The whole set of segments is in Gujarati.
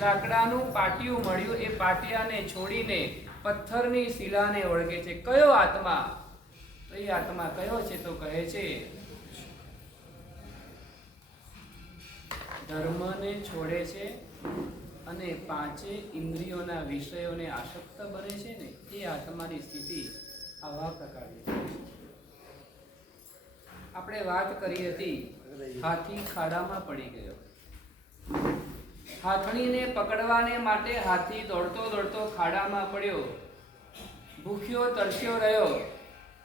લાકડાનું પાટિયું મળ્યું, એ પાટિયાને છોડીને પથ્થરની શિલાને ઓળખે છે. કયો આત્મા? તો એ આત્મા કયો છે? તો કહે છે ધર્મને છોડે છે અને પાંચે ઇન્દ્રિયોના વિષયોને આસક્ત બને છે ને, એ આત્માની સ્થિતિ આવા પ્રકારની છે. આપણે વાત કરી હતી, હાથી ખાડામાં પડી ગયો. હાથણીને પકડવાને માટે હાથી દોડતો દોડતો ખાડામાં પડ્યો. ભૂખ્યો તરસ્યો રહ્યો,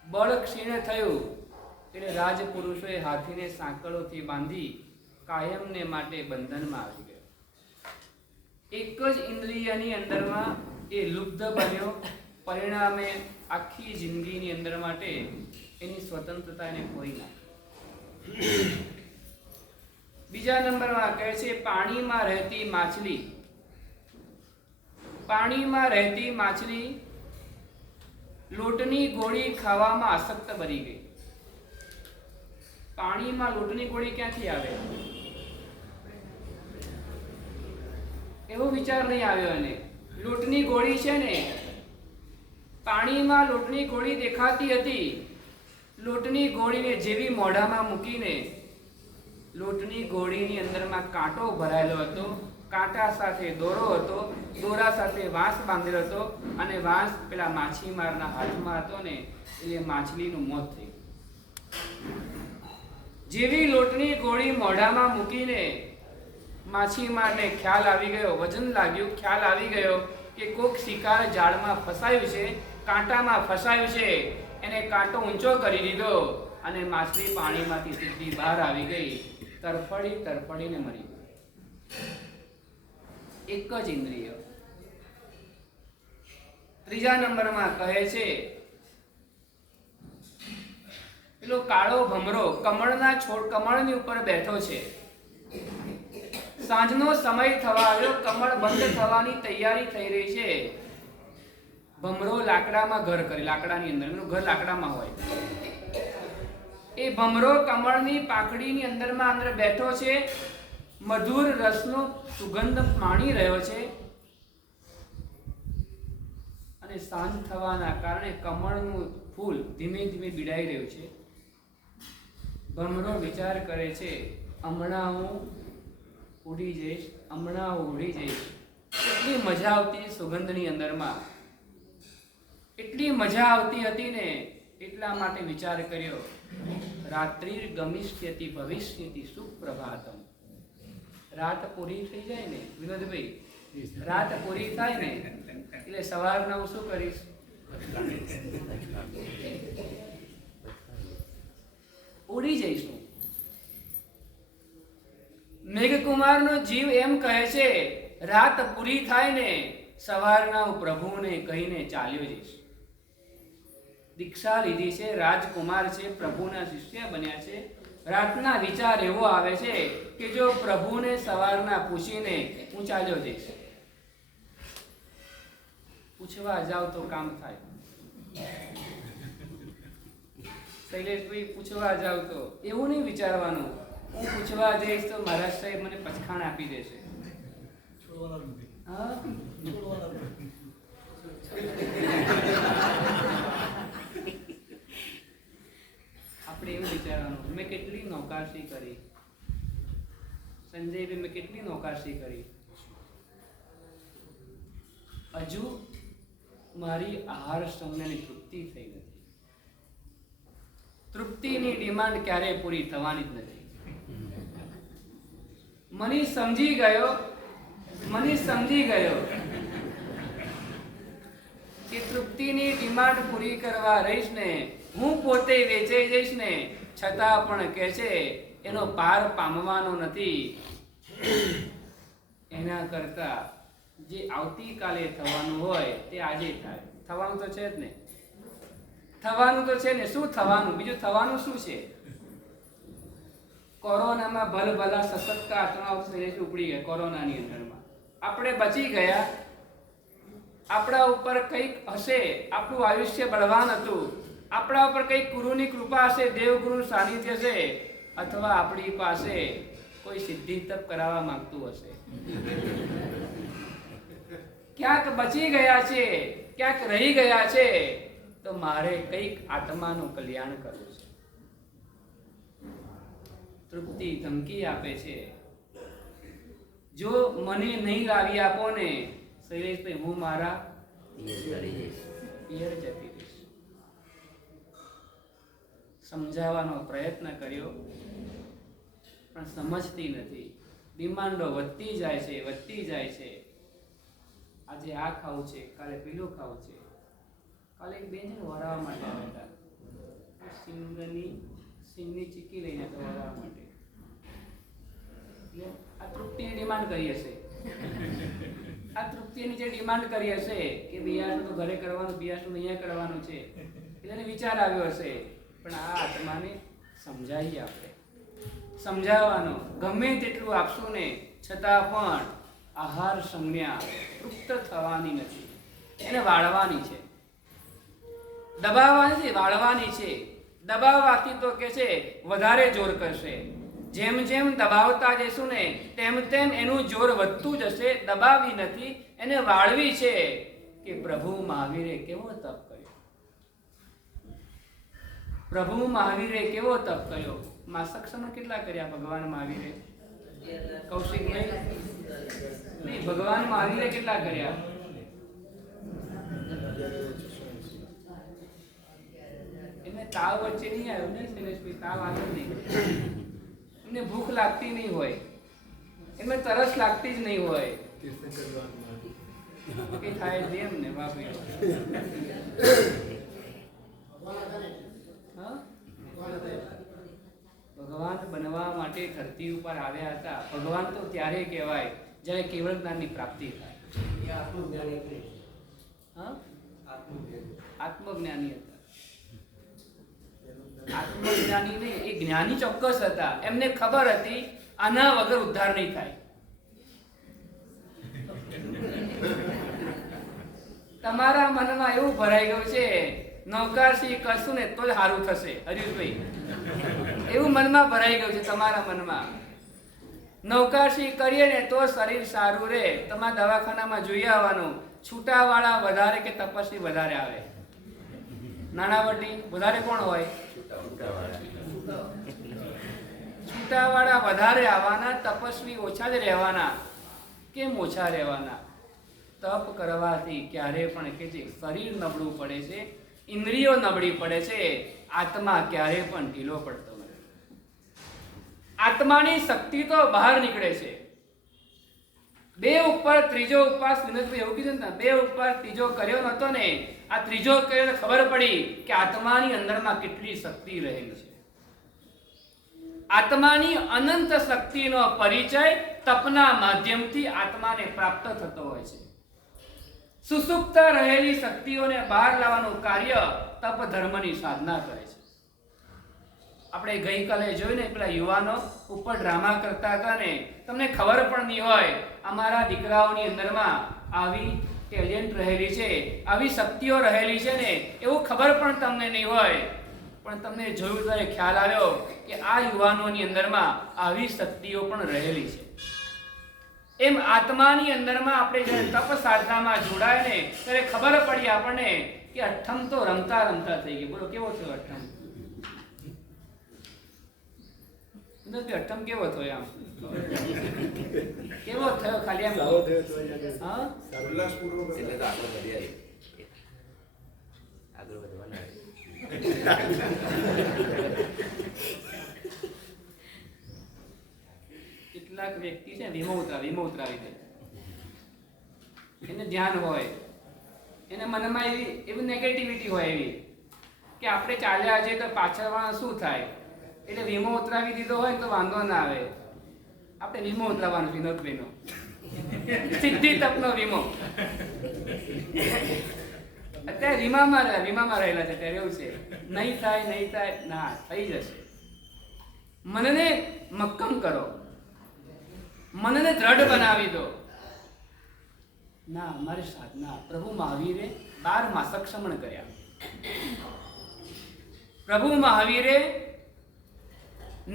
બળ ક્ષીણ થયું, એટલે રાજપુરુષોએ હાથીને સાંકળોથી બાંધી કાયમને માટે બંધનમાં આવી ગયો. એક જ ઇન્દ્રિયની અંદરમાં એ લુબ્ધ બન્યો. પરિણામે આખી જિંદગીની અંદર માટે એની સ્વતંત્રતા એને ખોઈ નાખી. બીજા નંબરમાં કહે છે પાણીમાં રહેતી માછલી. પાણીમાં રહેતી માછલી લોટની ગોળી ખાવામાં આસક્ત બની ગઈ. પાણીમાં લોટની ગોળી ક્યાંથી આવે? એવો વિચાર નહીં આવ્યો એને. લોટની ગોળી છે ને, પાણીમાં લોટની ગોળી દેખાતી હતી. લોટની ગોળીને જેવી મોઢામાં મૂકીને, લોટની ગોળીની અંદરમાં કાંટો ભરાયેલો હતો, કાંટા સાથે દોરો હતો, દોરા સાથે વાંસ બાંધેલો હતો, અને વાંસ પેલા માછીમારના હાથમાં હતો ને, એટલે માછલીનું મોત થઈ ગયું. જેવી લોટની ગોળી મોઢામાં મૂકીને માછીમારને ખ્યાલ આવી ગયો, વજન લાગ્યું, ખ્યાલ આવી ગયો કે કોક શિકાર જાળમાં ફસાયું છે, કાંટામાં ફસાયું છે. એને કાંટો ઊંચો કરી દીધો અને માછલી પાણીમાંથી સીધી બહાર આવી ગઈ. તરફડીને મરી ગઈ. એક જ ઇન્દ્રિય. ત્રીજા નંબરમાં કહે છે પેલો કાળો ભમરો કમળના છોડ, કમળની ઉપર બેઠો છે. સાંજનો સમય થવા આવ્યો, કમળ બંધ થવાની તૈયારી થઈ રહી છે. ભમરો લાકડામાં ઘર કરે, લાકડાની અંદર, એનું ઘર લાકડામાં હોય. એ ભમરો કમળની પાંખડીની અંદરમાં અંદર બેઠો છે, મધુર રસનો સુગંધ માણી રહ્યો છે. અને સાંજ થવાના કારણે કમળનું ફૂલ ધીમે ધીમે બીડાઈ રહ્યું છે. ભમરો વિચાર કરે છે, હમણાં હું ઉડી જઈશ, હમણાં હું ઉડી જઈશ. એટલી મજા આવતી સુગંધની અંદરમાં, એટલી મજા આવતી હતી ને, એટલા માટે વિચાર કર્યો રાત્રિર ગમિષ્યતિ ભવિષ્યતિ સુપ્રભાતમ. રાત પૂરી થઈ જાય ને વિનોદભાઈ, રાત પૂરી થાય ને એટલે સવારના હું શું કરીશ? ઉડી જઈશું. મેઘકુમારનો જીવ એમ કહે છે, રાત પૂરી થાય ને સવારના હું પ્રભુને કહીને ચાલ્યો જઈશ. દીક્ષા લીધી છે, રાજકુમાર છે, પ્રભુના શિષ્ય બન્યા છે. રાતના વિચાર એવો આવે છે કે જો પ્રભુને સવારના પૂછીને હું ચાલ્યો જઈશ. પૂછવા જાવ તો કામ થાય. શૈલેષભાઈ, પૂછવા જાવ તો એવું નહીં વિચારવાનું હું પૂછવા જઈશ તો મહારાજ સાહેબ મને પચખાણ આપી દેશે. આપણે એવું વિચારવાનું મેં કેટલી નૌકાશી કરી, સંજયભાઈ મેં કેટલી નૌકાશી કરી, હજુ મારી આહાર સમયની તૃપ્તિ થઈ નથી. તૃપ્તિની ડિમાન્ડ ક્યારેય પૂરી થવાની જ નથી. મનીષ સમજી ગયો કે તૃપ્તિની ડિમાન્ડ પૂરી કરવા રહીશ ને, હું પોતે વેચાઈ જઈશ ને, છતાં પણ કહે છે એનો પાર પામવાનો નથી. એના કરતા જે આવતીકાલે થવાનું હોય તે આજે થાય. થવાનું તો છે જ ને, થવાનું તો છે ને. શું થવાનું? બીજું થવાનું શું છે? કોરોનામાં ભલભલા સશક્ત આત્માઓ ઉપડી ગયા. કોરોનાની અંદરમાં આપણે બચી ગયા. આપણા ઉપર કંઈક હશે, આપણું આયુષ્ય બળવાન હતું, આપણા ઉપર કંઈક ગુરુની કૃપા હશે, દેવગુરુ સાનિધ્ય હશે, અથવા આપણી પાસે કોઈ સિદ્ધિ તપ કરાવવા માંગતું હશે. ક્યાંક બચી ગયા છે, ક્યાંક રહી ગયા છે, તો મારે કંઈક આત્માનું કલ્યાણ કરવું છે. તૃપ્તિ ધમકી આપે છે, જો મને નહીં લાવી આપો ને શૈલેષભાઈ, હું મારા પિયર જતી રહીશ. સમજાવવાનો પ્રયત્ન કર્યો પણ સમજતી નથી. ડિમાન્ડો વધતી જાય છે, વધતી જાય છે. આજે આ ખાવું છે, કાલે પેલું ખાવું છે. કાલે એક બેન વરાવા માટે આવ્યા હતા, સિંગની ચીકી લઈને તો વરાવા માટે. એટલે આ તૃપ્તિની ડિમાન્ડ કરી હશે. આ તૃપ્તિની જે ડિમાન્ડ કરી હશે કે બિયાસનું તો ઘરે કરવાનું, બિયાસનું અહીંયા કરવાનું છે, એટલે એને વિચાર આવ્યો હશે. પણ આ આત્માને સમજાવીએ આપણે. સમજાવવાનો ગમે તેટલું આપશું ને છતાં પણ આહાર સંજ્ઞા તૃપ્ત થવાની નથી. એને વાળવાની છે, દબાવવાની છે, વાળવાની છે. દબાવવાથી તો કે છે વધારે જોર કરશે. જેમ જેમ દબાવતા જઈશું ને તેમ તેમ એનું જોર વધતું જશે. દબાવી નથી, એને વાળવી છે. કે પ્રભુ મહાવીરે કેવો તપ કર્યો, પ્રભુ મહાવીરે કેવો તપ કર્યો. માસક્ષનો કેટલા કર્યા ભગવાન મહાવીરે? કૌશિક નહીં, ભગવાન મહાવીરે કેટલા કર્યા? એમને તાવ વચ્ચે નહીં આવ્યો ને શૈલેષભાઈ? તાવ આવ્યો નહીં. એમને ભૂખ લાગતી નહીં હોય, એમને તરસ લાગતી જ નહીં હોય. કે થાય જેમ ને બાપી. ભગવાન બનવા માટે ધરતી ઉપર આવ્યા હતા. ભગવાન તો ત્યારે કહેવાય જ્યારે કેવળ જ્ઞાનની પ્રાપ્તિ થાય. આત્મજ્ઞાની હતા. આત્મજ્ઞાની નહીં, એ જ્ઞાની ચોક્કસ હતા. એમને ખબર હતી આના વગર ઉદ્ધાર નહીં થાય. તમારા મનમાં એવું ભરાઈ ગયું છે નૌકારશી કરશું ને તો જ સારું થશે. હરીશભાઈ, એવું મનમાં ભરાઈ ગયું છે તમારા મનમાં. નૌકારશી કરીએ ને તો શરીર સારું રહે. તમારા દવાખાનામાં જોઈ આવવાનું, છૂટાવાળા વધારે કે તપસ્વી વધારે આવે? નાણાવટી વધારે કોણ હોય? છૂટાવાળા વધારે આવવાના, તપસ્વી ઓછા જ રહેવાના. કેમ ઓછા રહેવાના? તપ કરવાથી ક્યારે પણ કે છે શરીર નબળું પડે છે, ઇન્દ્રિયો નબળી પડે છે, આત્મા ક્યારે પણ ઢીલો પડતો નથી. આત્માની શક્તિ તો બહાર નીકળે છે. બે ઉપર ત્રીજો ઉપવાસ વિનોદભાઈ એવું કીધું ને, બે ઉપર ત્રીજો કર્યો નતો ને, આ ત્રીજો કર્યો ખબર પડી કે આત્માની અંદરમાં કેટલી શક્તિ રહેલી છે. આત્માની અનંત શક્તિનો પરિચય તપના માધ્યમથી આત્માને પ્રાપ્ત થતો હોય છે. સુસુપ્ત રહેલી શક્તિઓને બહાર લાવવાનું કાર્ય તપ ધર્મની સાધના કરે છે. આપણે ગઈકાલે જોયું ને પેલા યુવાનો ઉપર ડ્રામા કરતા હતા ને, તમને ખબર પણ નહીં હોય અમારા દીકરાઓની અંદરમાં આવી ટેલેન્ટ રહેલી છે, આવી શક્તિઓ રહેલી છે ને, એવું ખબર પણ તમને નહીં હોય. પણ તમને જોયું ત્યારે ખ્યાલ આવ્યો કે આ યુવાનોની અંદરમાં આવી શક્તિઓ પણ રહેલી છે. એમ આત્માની અંદરમાં આપણે જ્યારે તપ સાધનામાં જોડાય ને ત્યારે ખબર પડી આપણને કે અઠ્ઠમ તો રમતા રમતા થઈ ગયું. બોલો કેવો થયો અઠ્ઠમ? અઠ્ઠમ કેવો થયો? આમ કેવો થયો? ખાલી આમ હા, કેટલાક વ્યક્તિ છે વીમો ઉતરાવી દે. એને ધ્યાન હોય, એને મનમાં એવી નેગેટિવિટી હોય એવી કે આપણે ચાલ્યા જઈએ તો પાછળવાળા શું થાય, એટલે વીમો ઉતરાવી દીધો હોય તો વાંધો ના આવે. આપણે વીમો ઉતરાવવાનો વિનોદભાઈનો, સિદ્ધિ તપનો વીમો. અત્યારે વીમામાં રહેલા છે. ત્યારે એવું છે નહીં થાય, ના થઈ જશે. મનને મક્કમ કરો, મનને દ્રઢ બનાવી દો. ના, અમારી સાધના પ્રભુ મહાવીરે 12 માસક્ષમણ કર્યા. પ્રભુ મહાવીરે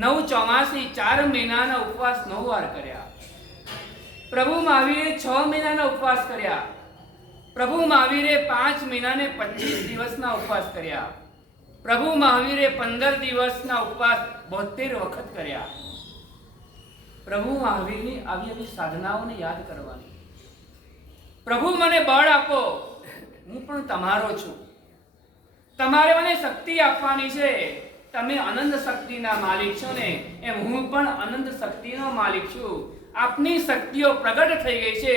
9 ચોમાસી 4 મહિનાના ઉપવાસ 9 વાર કર્યા. પ્રભુ મહાવીરે 6 મહિનાના ઉપવાસ કર્યા. પ્રભુ મહાવીરે 5 મહિના ને 25 દિવસના ઉપવાસ કર્યા. પ્રભુ મહાવીરે 15 દિવસના ઉપવાસ 72 વખત કર્યા. પ્રભુ મહાવીરની આવી સાધનાઓને યાદ કરવાની. પ્રભુ મને બળ આપો, હું પણ તમારો છું. તમારે મને શક્તિ આપવાની છે. તમે અનંત શક્તિના માલિક છો ને, એમ હું પણ અનંત શક્તિનો માલિક છું. આપની શક્તિઓ પ્રગટ થઈ ગઈ છે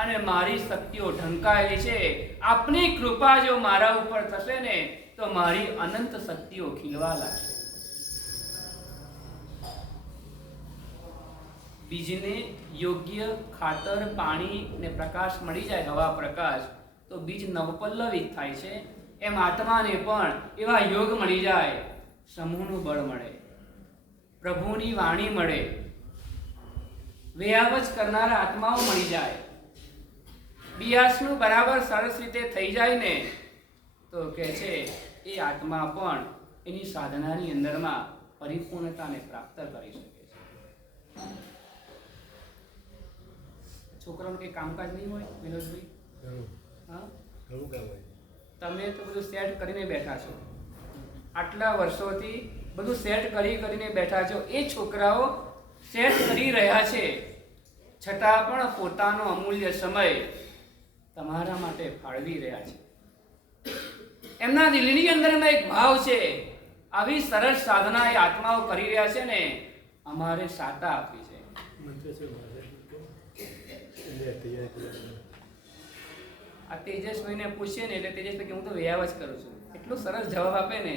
અને મારી શક્તિઓ ઢંકાયેલી છે. આપની કૃપા જો મારા ઉપર થશે ને તો મારી અનંત શક્તિઓ ખીલવા લાગશે. બીજને યોગ્ય ખાતર, પાણી ને પ્રકાશ મળી જાય, હવા પ્રકાશ, તો બીજ નવપલ્લવિત થાય છે. એમ આત્માને પણ એવા યોગ મળી જાય, સમૂહનું બળ મળે, પ્રભુની વાણી મળે, વેયાવચ કરનારા આત્માઓ મળી જાય. બિયાસનું બરાબર સરસ રીતે થઈ જાય ને તો કહે છે એ આત્મા પણ એની સાધનાની અંદરમાં પરિપૂર્ણતાને પ્રાપ્ત કરી શકે છે. છોકરાઓનું કંઈ કામકાજ નહીં હોય વિનોદભાઈ? હા, તમે તો બધું સેટ કરીને બેઠા છો, આટલા વર્ષોથી બધું સેટ કરીને બેઠા છો. એ છોકરાઓ સેટ કરી રહ્યા છે, છતાં પણ પોતાનો અમૂલ્ય સમય તમારા માટે ફાળવી રહ્યા છે. એમના દિલની અંદરમાં એક ભાવ છે, આવી સરસ સાધના એ આત્માઓ કરી રહ્યા છે ને, અમારે સાતા આપી છે. આ તેજસ્વીને પૂછીએ ને એટલે તેજસ્વી કે હું તો વ્યાવ જ કરું છું. એટલો સરસ જવાબ આપે ને.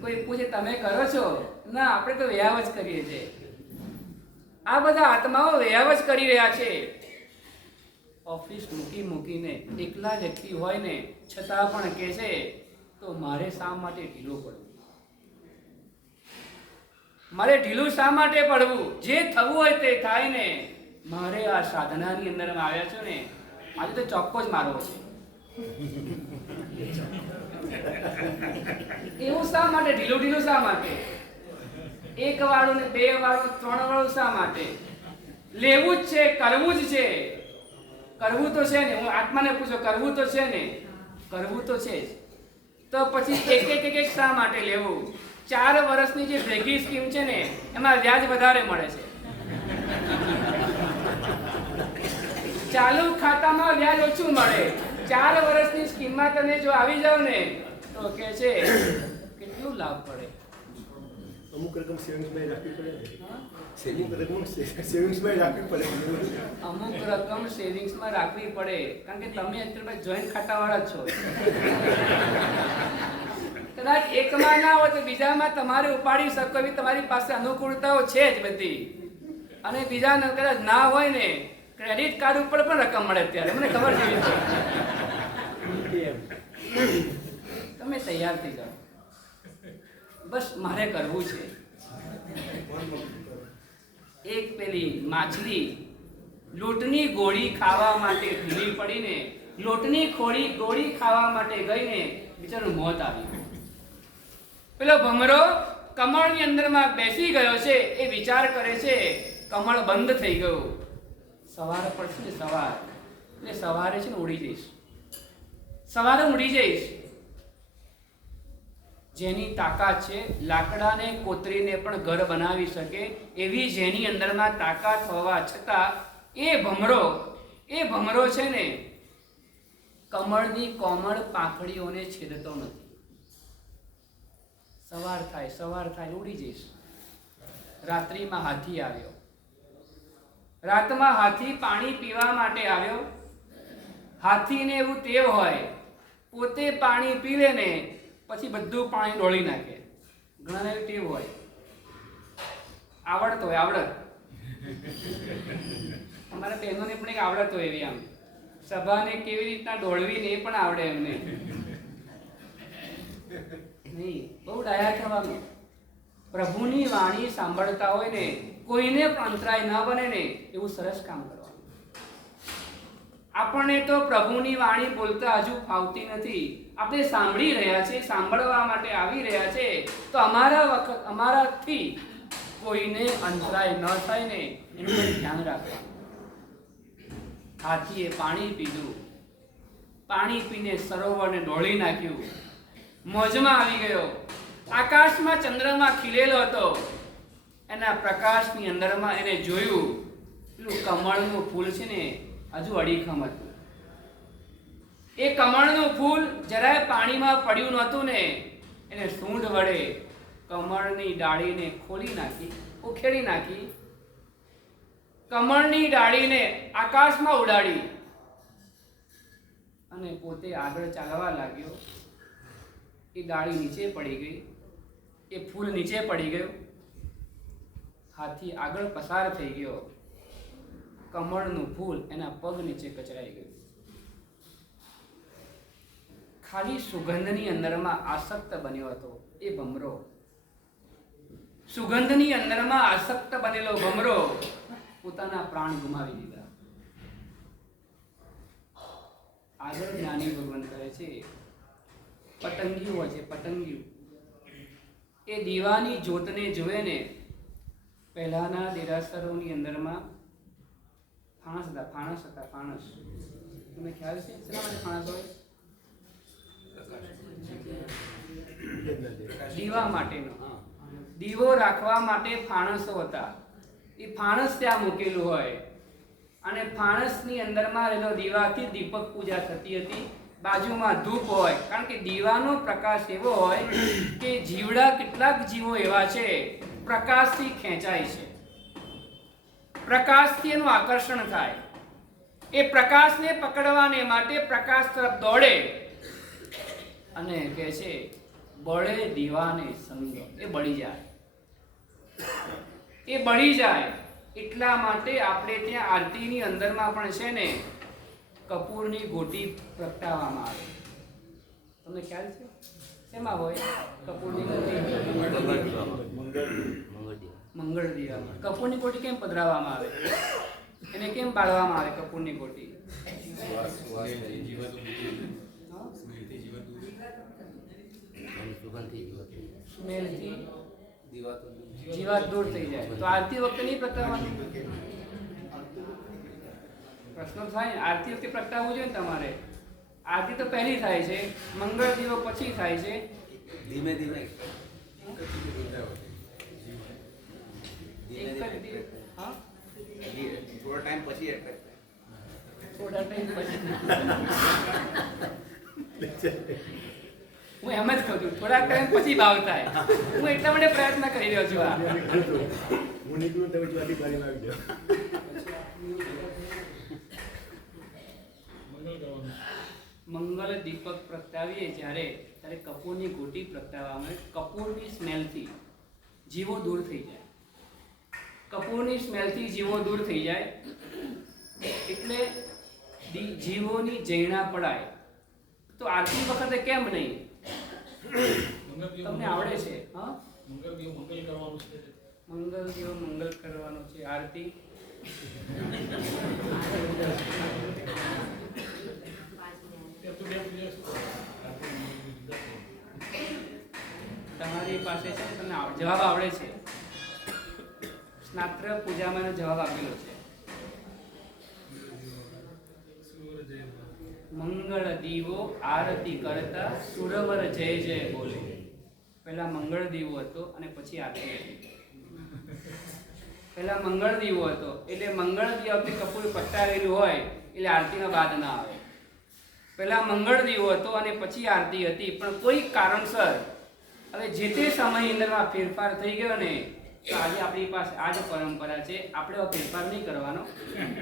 કોઈ પૂછે તમે કરો છો? ના, આપણે તો વ્યાવ જ કરીએ છીએ. આ બધા આત્માઓ વ્યાવ જ કરી રહ્યા છે. ઓફિસ મૂકીને એકલા વ્યક્તિ હોય ને છતાં પણ કહે છે તો મારે શા માટે ઢીલું પડવું? મારે ઢીલું શા માટે પડવું? જે થવું હોય તે થાય ને. મારે આ સાધનાની અંદરમાં આવ્યા છો ને, આજે તો ચોખ્ખો જ મારવો છે. એવું શા માટે? ઢીલું શા માટે? 1 વાળું ને 2 વાળું 3 વાળું શા માટે? લેવું જ છે, કરવું જ છે. કરવું તો છે ને. હું આત્માને પૂછો, કરવું તો છે ને? કરવું તો છે જ. તો પછી એક શા માટે લેવું? 4 વર્ષની જે ભેગી સ્કીમ છે ને એમાં વ્યાજ વધારે મળે છે. ચાલુ ખાતામાં વ્યાજ ઓછું મળે. 4 વર્ષની સ્કીમમાં તમે જો આવી જાવ ને તો કે છે કેટલું લાભ પડે. અમુક રકમ સેવિંગ્સમાં રાખવી પડે. સેવિંગ્સમાં રાખવી પડે. અમુક રકમ સેવિંગ્સમાં રાખવી પડે, કારણ કે તમે અત્યારે જોઈન્ટ ખાતાવાળા જ છો. કદાચ એકમાં ના હોય તો બીજામાં તમારે ઉપાડી શકો એવી તમારી પાસે અનુકૂળતાઓ છે જ બધી. અને બીજા કદાચ ના હોય ને, ક્રેડિટ કાર્ડ ઉપર પણ રકમ મળે અત્યારે, મને ખબર છે. તમે તૈયાર થઈ જાઓ, બસ મારે કરવું છે. એક પેલી માછલી લોટની ગોળી ખાવા માટે ઢીલી પડીને લોટની ગોળી ખાવા માટે ગઈને બિચારું મોત આવ્યું. પેલો ભમરો કમળની અંદરમાં બેસી ગયો છે. એ વિચાર કરે છે કમળ બંધ થઈ ગયું, સવાર પડશે ને સવાર, એટલે સવારે છે ને ઉડી જઈશ, સવારે ઉડી જઈશ. જેની તાકાત છે લાકડાને કોતરીને પણ ઘર બનાવી શકે એવી જેની અંદરમાં તાકાત હોવા છતાં એ ભમરો છે ને કમળની કોમળ પાંખડીઓને છેદતો નથી. સવાર થાય ઉડી જઈશ. રાત્રિમાં હાથી આવ્યો. રાતમાં હાથી પાણી પીવા માટે આવ્યો. હાથીને એવું ટેવ હોય, પોતે પાણી પીવે ને પછી બધું પાણી ડોળી નાખે. ઘણાને એવી ટેવ હોય, આવડત. અમારા બહેનોને પણ એક આવડત હોય એવી, આમ સભાને કેવી રીતના ડોળવી ને એ પણ આવડે એમને. નહીં, બહુ ડાયા થવાનું. પ્રભુની વાણી સાંભળતા હોય ને, કોઈને પણ અંતરાય ન બને ને એવું સરસ કામ કરવાનું. આપણને તો પ્રભુની વાણી બોલતા હજુ ફાવતી નથી. આપણે સાંભળી રહ્યા છે, સાંભળવા માટે આવી રહ્યા છે, તો અમારાથી કોઈને અંતરાય ન થાય ને એનું ધ્યાન રાખવાનું. હાથીએ પાણી પીધું, પાણી પીને સરોવરને ડોળી નાખ્યું, મોજમાં આવી ગયો. આકાશમાં ચંદ્રમા ખીલેલો હતો, એના પ્રકાશની અંદરમાં એને જોયું પેલું કમળનું ફૂલ છે ને હજુ અડીખમ હતું. એ કમળનું ફૂલ જરાય પાણીમાં પડ્યું નહોતું ને એને સૂંઢ વડે કમળની ડાળીને ખોલી નાખી, ઉખેડી નાખી, કમળની ડાળીને આકાશમાં ઉડાડી અને પોતે આગળ ચાલવા લાગ્યો. એ ડાળી નીચે પડી ગઈ, એ ફૂલ નીચે પડી ગયું, હાથી આગળ પસાર થઈ ગયો, કમળનું ફૂલ એના પગ નીચે કચરાઈ ગયું. ખાલી સુગંધની અંદરમાં આસક્ત બન્યો હતો એ ભમરો. સુગંધની અંદરમાં આસક્ત બનેલો ભમરો પોતાના પ્રાણ ગુમાવી દીધા. આગળ જ્ઞાની ભગવાન કહે છે પતંગિયું હોય છે, પતંગિયું એ દીવાની જ્યોતને જોવે ને, પહેલાના દેરાસરોની અંદરમાં ફાણસ હતા. તમને ખ્યાલ છે શેના માટે ફાણસ હોય? દીવા માટેનો. દીવો રાખવા માટે ફાણસો હતા. એ ફાણસ ત્યાં મૂકેલું હોય અને ફાણસની અંદરમાં રહેલો દીવાથી દીપક પૂજા થતી હતી. બાજુમાં ધૂપ હોય, કારણ કે દીવાનો પ્રકાશ એવો હોય કે જીવડા, કેટલાક જીવો એવા છે પ્રકાશથી ખેંચાય છે, પ્રકાશથી એનું આકર્ષણ થાય. એ પ્રકાશને પકડવાને માટે પ્રકાશ તરફ દોડે અને કહે છે બળે દીવાને સંગ, એ બળી જાય. એ બળી જાય એટલા માટે આપણે ત્યાં આરતીની અંદરમાં પણ છે ને કપૂરની ગોટી પ્રગટાવવામાં આવે. તમને ખ્યાલ છે શેમાં હોય કપૂરની ગોટી? મંગળ દીવામાં. કપૂરની ગોટી કેમ પધરાવવામાં આવે? એને કેમ બાળવામાં આવે કપૂરની ગોટી? સ્મેલથી જીવાત દૂર થઈ જાય. તો આરતી વખતે નહીં પ્રગટાવવાનું? પ્રશ્ન થાય ને, આરતી વખતે પ્રગટાવવું જોઈએ ને તમારે. આરતી તો પહેલી થાય છે, મંગળ દીવો પછી થાય છે. ધીમે ધીમે એક જ દીવો. હા, થોડો ટાઈમ પછી થોડા ટાઈમ પછી. હું એમ જ કહું છું થોડાક ટાઈમ પછી ભાવ થાય. હું એટલા માટે પ્રયત્ન કરી રહ્યો છું. હું નીકળું તમે જ્યાંથી બારીમાં આવી જાઓ. મંગલ દીપક પ્રગટાવીએ જ્યારે કપૂરની ગોટી પ્રગટાવવામાં આવે. કપૂરની સ્મેલથી જીવો દૂર થઈ જાય. કપૂરની સ્મેલથી જીવો દૂર થઈ જાય એટલે જીવોની જૈણા પડાય. તો આરતી વખતે કેમ નહીં? તમને આવડે છે? હા, મંગળ દીવો મંગલ કરવાનો છે. આરતી તમારી પાસે છે, તમને જવાબ આવડે છે. સ્નાત્ર પૂજામાં એનો જવાબ આપેલો છે. મંગળ દીવો આરતી કરતા સુરવર જય જય બોલે. પહેલા મંગળ દીવો હતો અને પછી આરતી હતી. પહેલા મંગળ દીવો હતો એટલે મંગળ દીવાથી કપૂર પ્રગટાવેલું હોય એટલે આરતીમાં બાદ ના આવે. પહેલા મંગળ દીવો હતો અને પછી આરતી હતી. પણ કોઈ કારણસર હવે જે તે સમયની અંદરમાં ફેરફાર થઈ ગયો ને, તો આજે આપણી પાસે આ જ પરંપરા છે. આપણે ફેરફાર નહીં કરવાનો.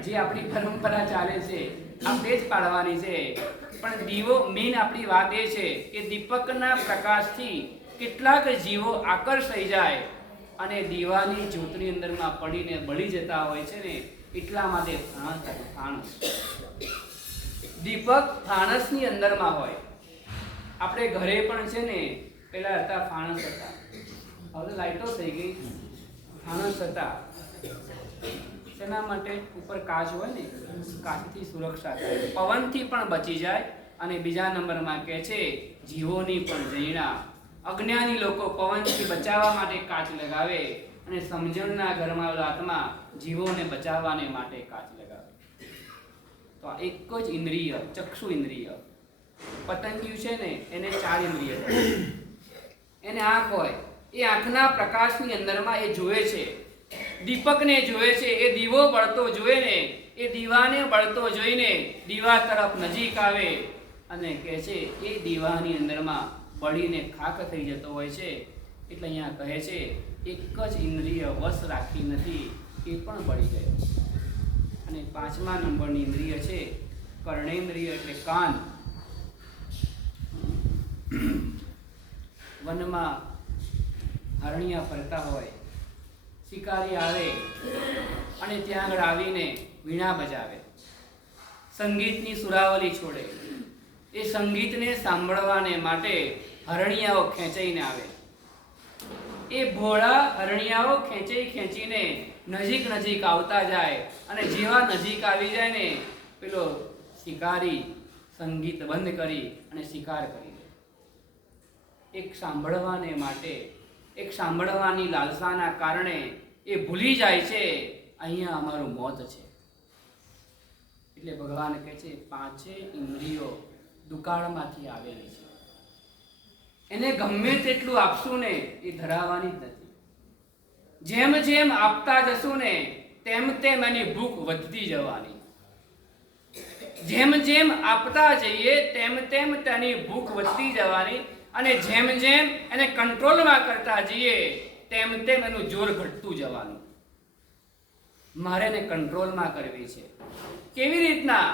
જે આપણી પરંપરા ચાલે છે આપણે જ પાડવાની છે. પણ દીવો મેઇન આપણી વાત એ છે કે દીપકના પ્રકાશથી કેટલાક જીવો આકર્ષાઈ જાય અને દીવાની જ્યોતની અંદરમાં પડીને બળી જતા હોય છે ને, એટલા માટે ફાણસ. દીપક ફાણસની અંદરમાં હોય. આપણે ઘરે પણ છે ને પેલા હતા ફાણસ હતા, હવે લાઈટો થઈ ગઈ. ફાણસ હતા શેના માટે? ઉપર કાચ હોય ને, કાચથી સુરક્ષા થાય, પવનથી પણ બચી જાય. અને બીજા નંબરમાં કહે છે જીવોની પણ જૈણા. અજ્ઞાની લોકો પવનથી બચાવવા માટે કાચ લગાવે અને સમજણના ઘરમાં આત્મા જીવોને બચાવવાને માટે કાચ લગાવે. તો આ એક જ ઇન્દ્રિય, ચક્ષુ ઇન્દ્રિય, પતંગિયું છે ને એને 4 ઇન્દ્રિય હોય. એને આંખ હોય, એ આંખના પ્રકાશની અંદરમાં એ જોવે છે, દીપકને જોવે છે. એ દીવો બળતો જોવે ને, એ દીવાને બળતો જોઈને દીવા તરફ નજીક આવે અને કહે છે એ દીવાની અંદરમાં બળીને ખાખ થઈ જતો હોય છે. એટલે અહીંયા કહે છે એક જ ઇન્દ્રિય વશ રાખી નથી, એ પણ બળી ગયો. અને 5મા નંબરની ઇન્દ્રિય છે કર્ણેન્દ્રિય, એટલે કાન. વનમાં હરણિયા ફરતા હોય, શિકારી આવે અને ત્યાં આગળ આવીને વીણા બજાવે, સંગીતની સુરાવલી છોડે. એ સંગીતને સાંભળવાને માટે હરણિયાઓ ખેંચાઈને આવે. એ ભોળા હરણિયાઓ ખેંચીને નજીક આવતા જાય અને જેવા નજીક આવી જાય ને પેલો શિકારી સંગીત બંધ કરી અને શિકાર કરી દે. એક સાંભળવાને માટે, એક સાંભળવાની લાલસાના કારણે એ ભૂલી જાય છે અહીંયા અમારું મોત છે. એટલે ભગવાન કહે છે 5 ઇન્દ્રિયો દુકાળમાંથી આવેલી છે, એને ગમે તેટલું આપશું ને એ ધરાવવાની જ નથી. જેમ જેમ આપતા જશું ને તેમ તેમ એની ભૂખ વધતી જવાની. જેમ જેમ આપતા જઈએ તેમ તેમ તેની ભૂખ વધતી જવાની. અને જેમ જેમ એને કંટ્રોલમાં કરતા જઈએ તેમ તેમ એનું જોર ઘટતું જવાનું. મારે એને કંટ્રોલમાં કરવી છે. કેવી રીતના?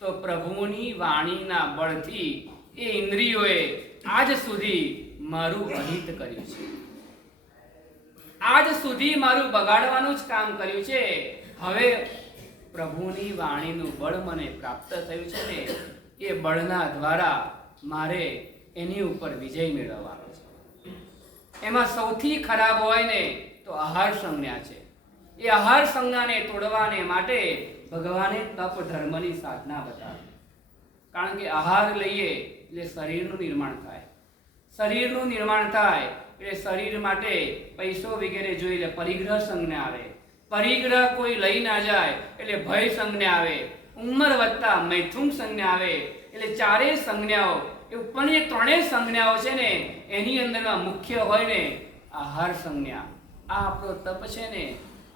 તો પ્રભુની વાણીના બળથી એ ઇન્દ્રિયોએ આજ સુધી મારું અહિત કર્યું છે, આજ સુધી મારું બગાડવાનું જ કામ કર્યું છે. હવે પ્રભુની વાણીનું બળ મને પ્રાપ્ત થયું છે ને, એ બળના દ્વારા મારે એની ઉપર વિજય મેળવવાનો છે. એમાં સૌથી ખરાબ હોય ને તો આહાર સંજ્ઞા છે. એ આહાર સંજ્ઞાને તોડવાને માટે ભગવાને તપ ધર્મની સાધના બતાવી. કારણ કે આહાર લઈએ એટલે શરીરનું નિર્માણ થાય, શરીરનું નિર્માણ થાય એટલે શરીર માટે પૈસો વગેરે જોઈએ એટલે પરિગ્રહ સંજ્ઞા આવે. પરિગ્રહ કોઈ લઈ ના જાય એટલે ભય સંજ્ઞા આવે. ઉંમર વધતા મૈથુન સંજ્ઞા આવે. એટલે 4 સંજ્ઞાઓ, એ ઉપરની 3 સંજ્ઞાઓ છે ને એની અંદરમાં મુખ્ય હોય ને આહાર સંજ્ઞા. આ આપણો તપ છે ને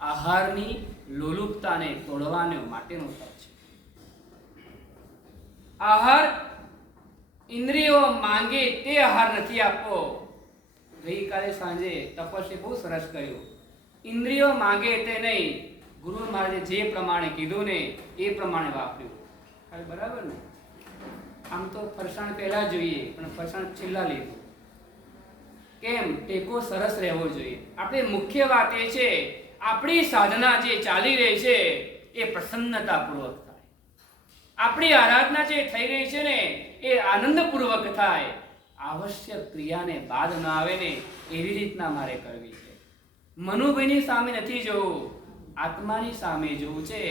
આહારની લોલુપતાને તોડવાને માટેનો તપ છે. આહાર ઇન્દ્રિયો માંગે તે આહાર નથી આપવો. ગઈકાલે સાંજે તપસ્વી બહુ સરસ કર્યું. ઇન્દ્રિયો માંગે તે નહીં, ગુરુ મહારાજે જે પ્રમાણે કીધું ને એ પ્રમાણે વાપર્યું. હવે બરાબર ને? આમ તો ફરસાણ પહેલા જોઈએ પણ ફરસાણ છેલ્લા લીધું. કેમ? ટેકો સરસ રહેવો જોઈએ. આપણે મુખ્ય વાત એ છે આપણી સાધના જે ચાલી રહી છે એ પ્રસન્નતાપૂર્વક થાય. આપણી આરાધના જે થઈ રહી છે ને એ આનંદપૂર્વક થાય. આવશ્યક ક્રિયાને બાદ ન આવે ને એવી રીતના મારે કરવી છે. મનુભાઈની સામે નથી જોવું, આત્માની સામે જોવું છે.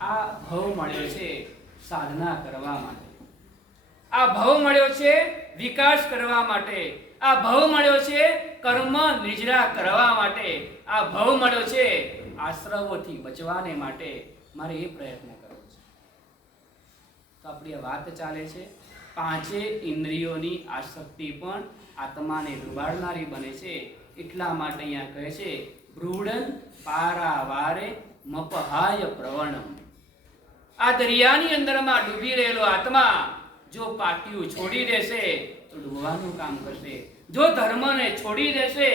આ ભવ મળ્યો છે સાધના કરવા માટે, આ ભવ મળ્યો છે વિકાસ કરવા માટે, આ ભવ મળ્યો છે કર્મ નિજરા કરવા માટે, આ ભવ મળ્યો છે આશ્રવોથી બચવાને માટે. મારે એ પ્રયત્ન કરવો છે. તો આપણી આ વાત ચાલે છે 5 ઇન્દ્રિયોની આસક્તિ પણ આત્માને ડુબાડનારી બને છે. એટલા માટે અહીંયા કહે છે બ્રૂડન પારાવારે મપહાય પ્રવણમ. આ દરિયાની અંદરમાં ડૂબી રહેલો આત્મા જો પાટિયું છોડી દેશે તો ડૂબવાનું કામ કરશે. જો ધર્મને છોડી દેશે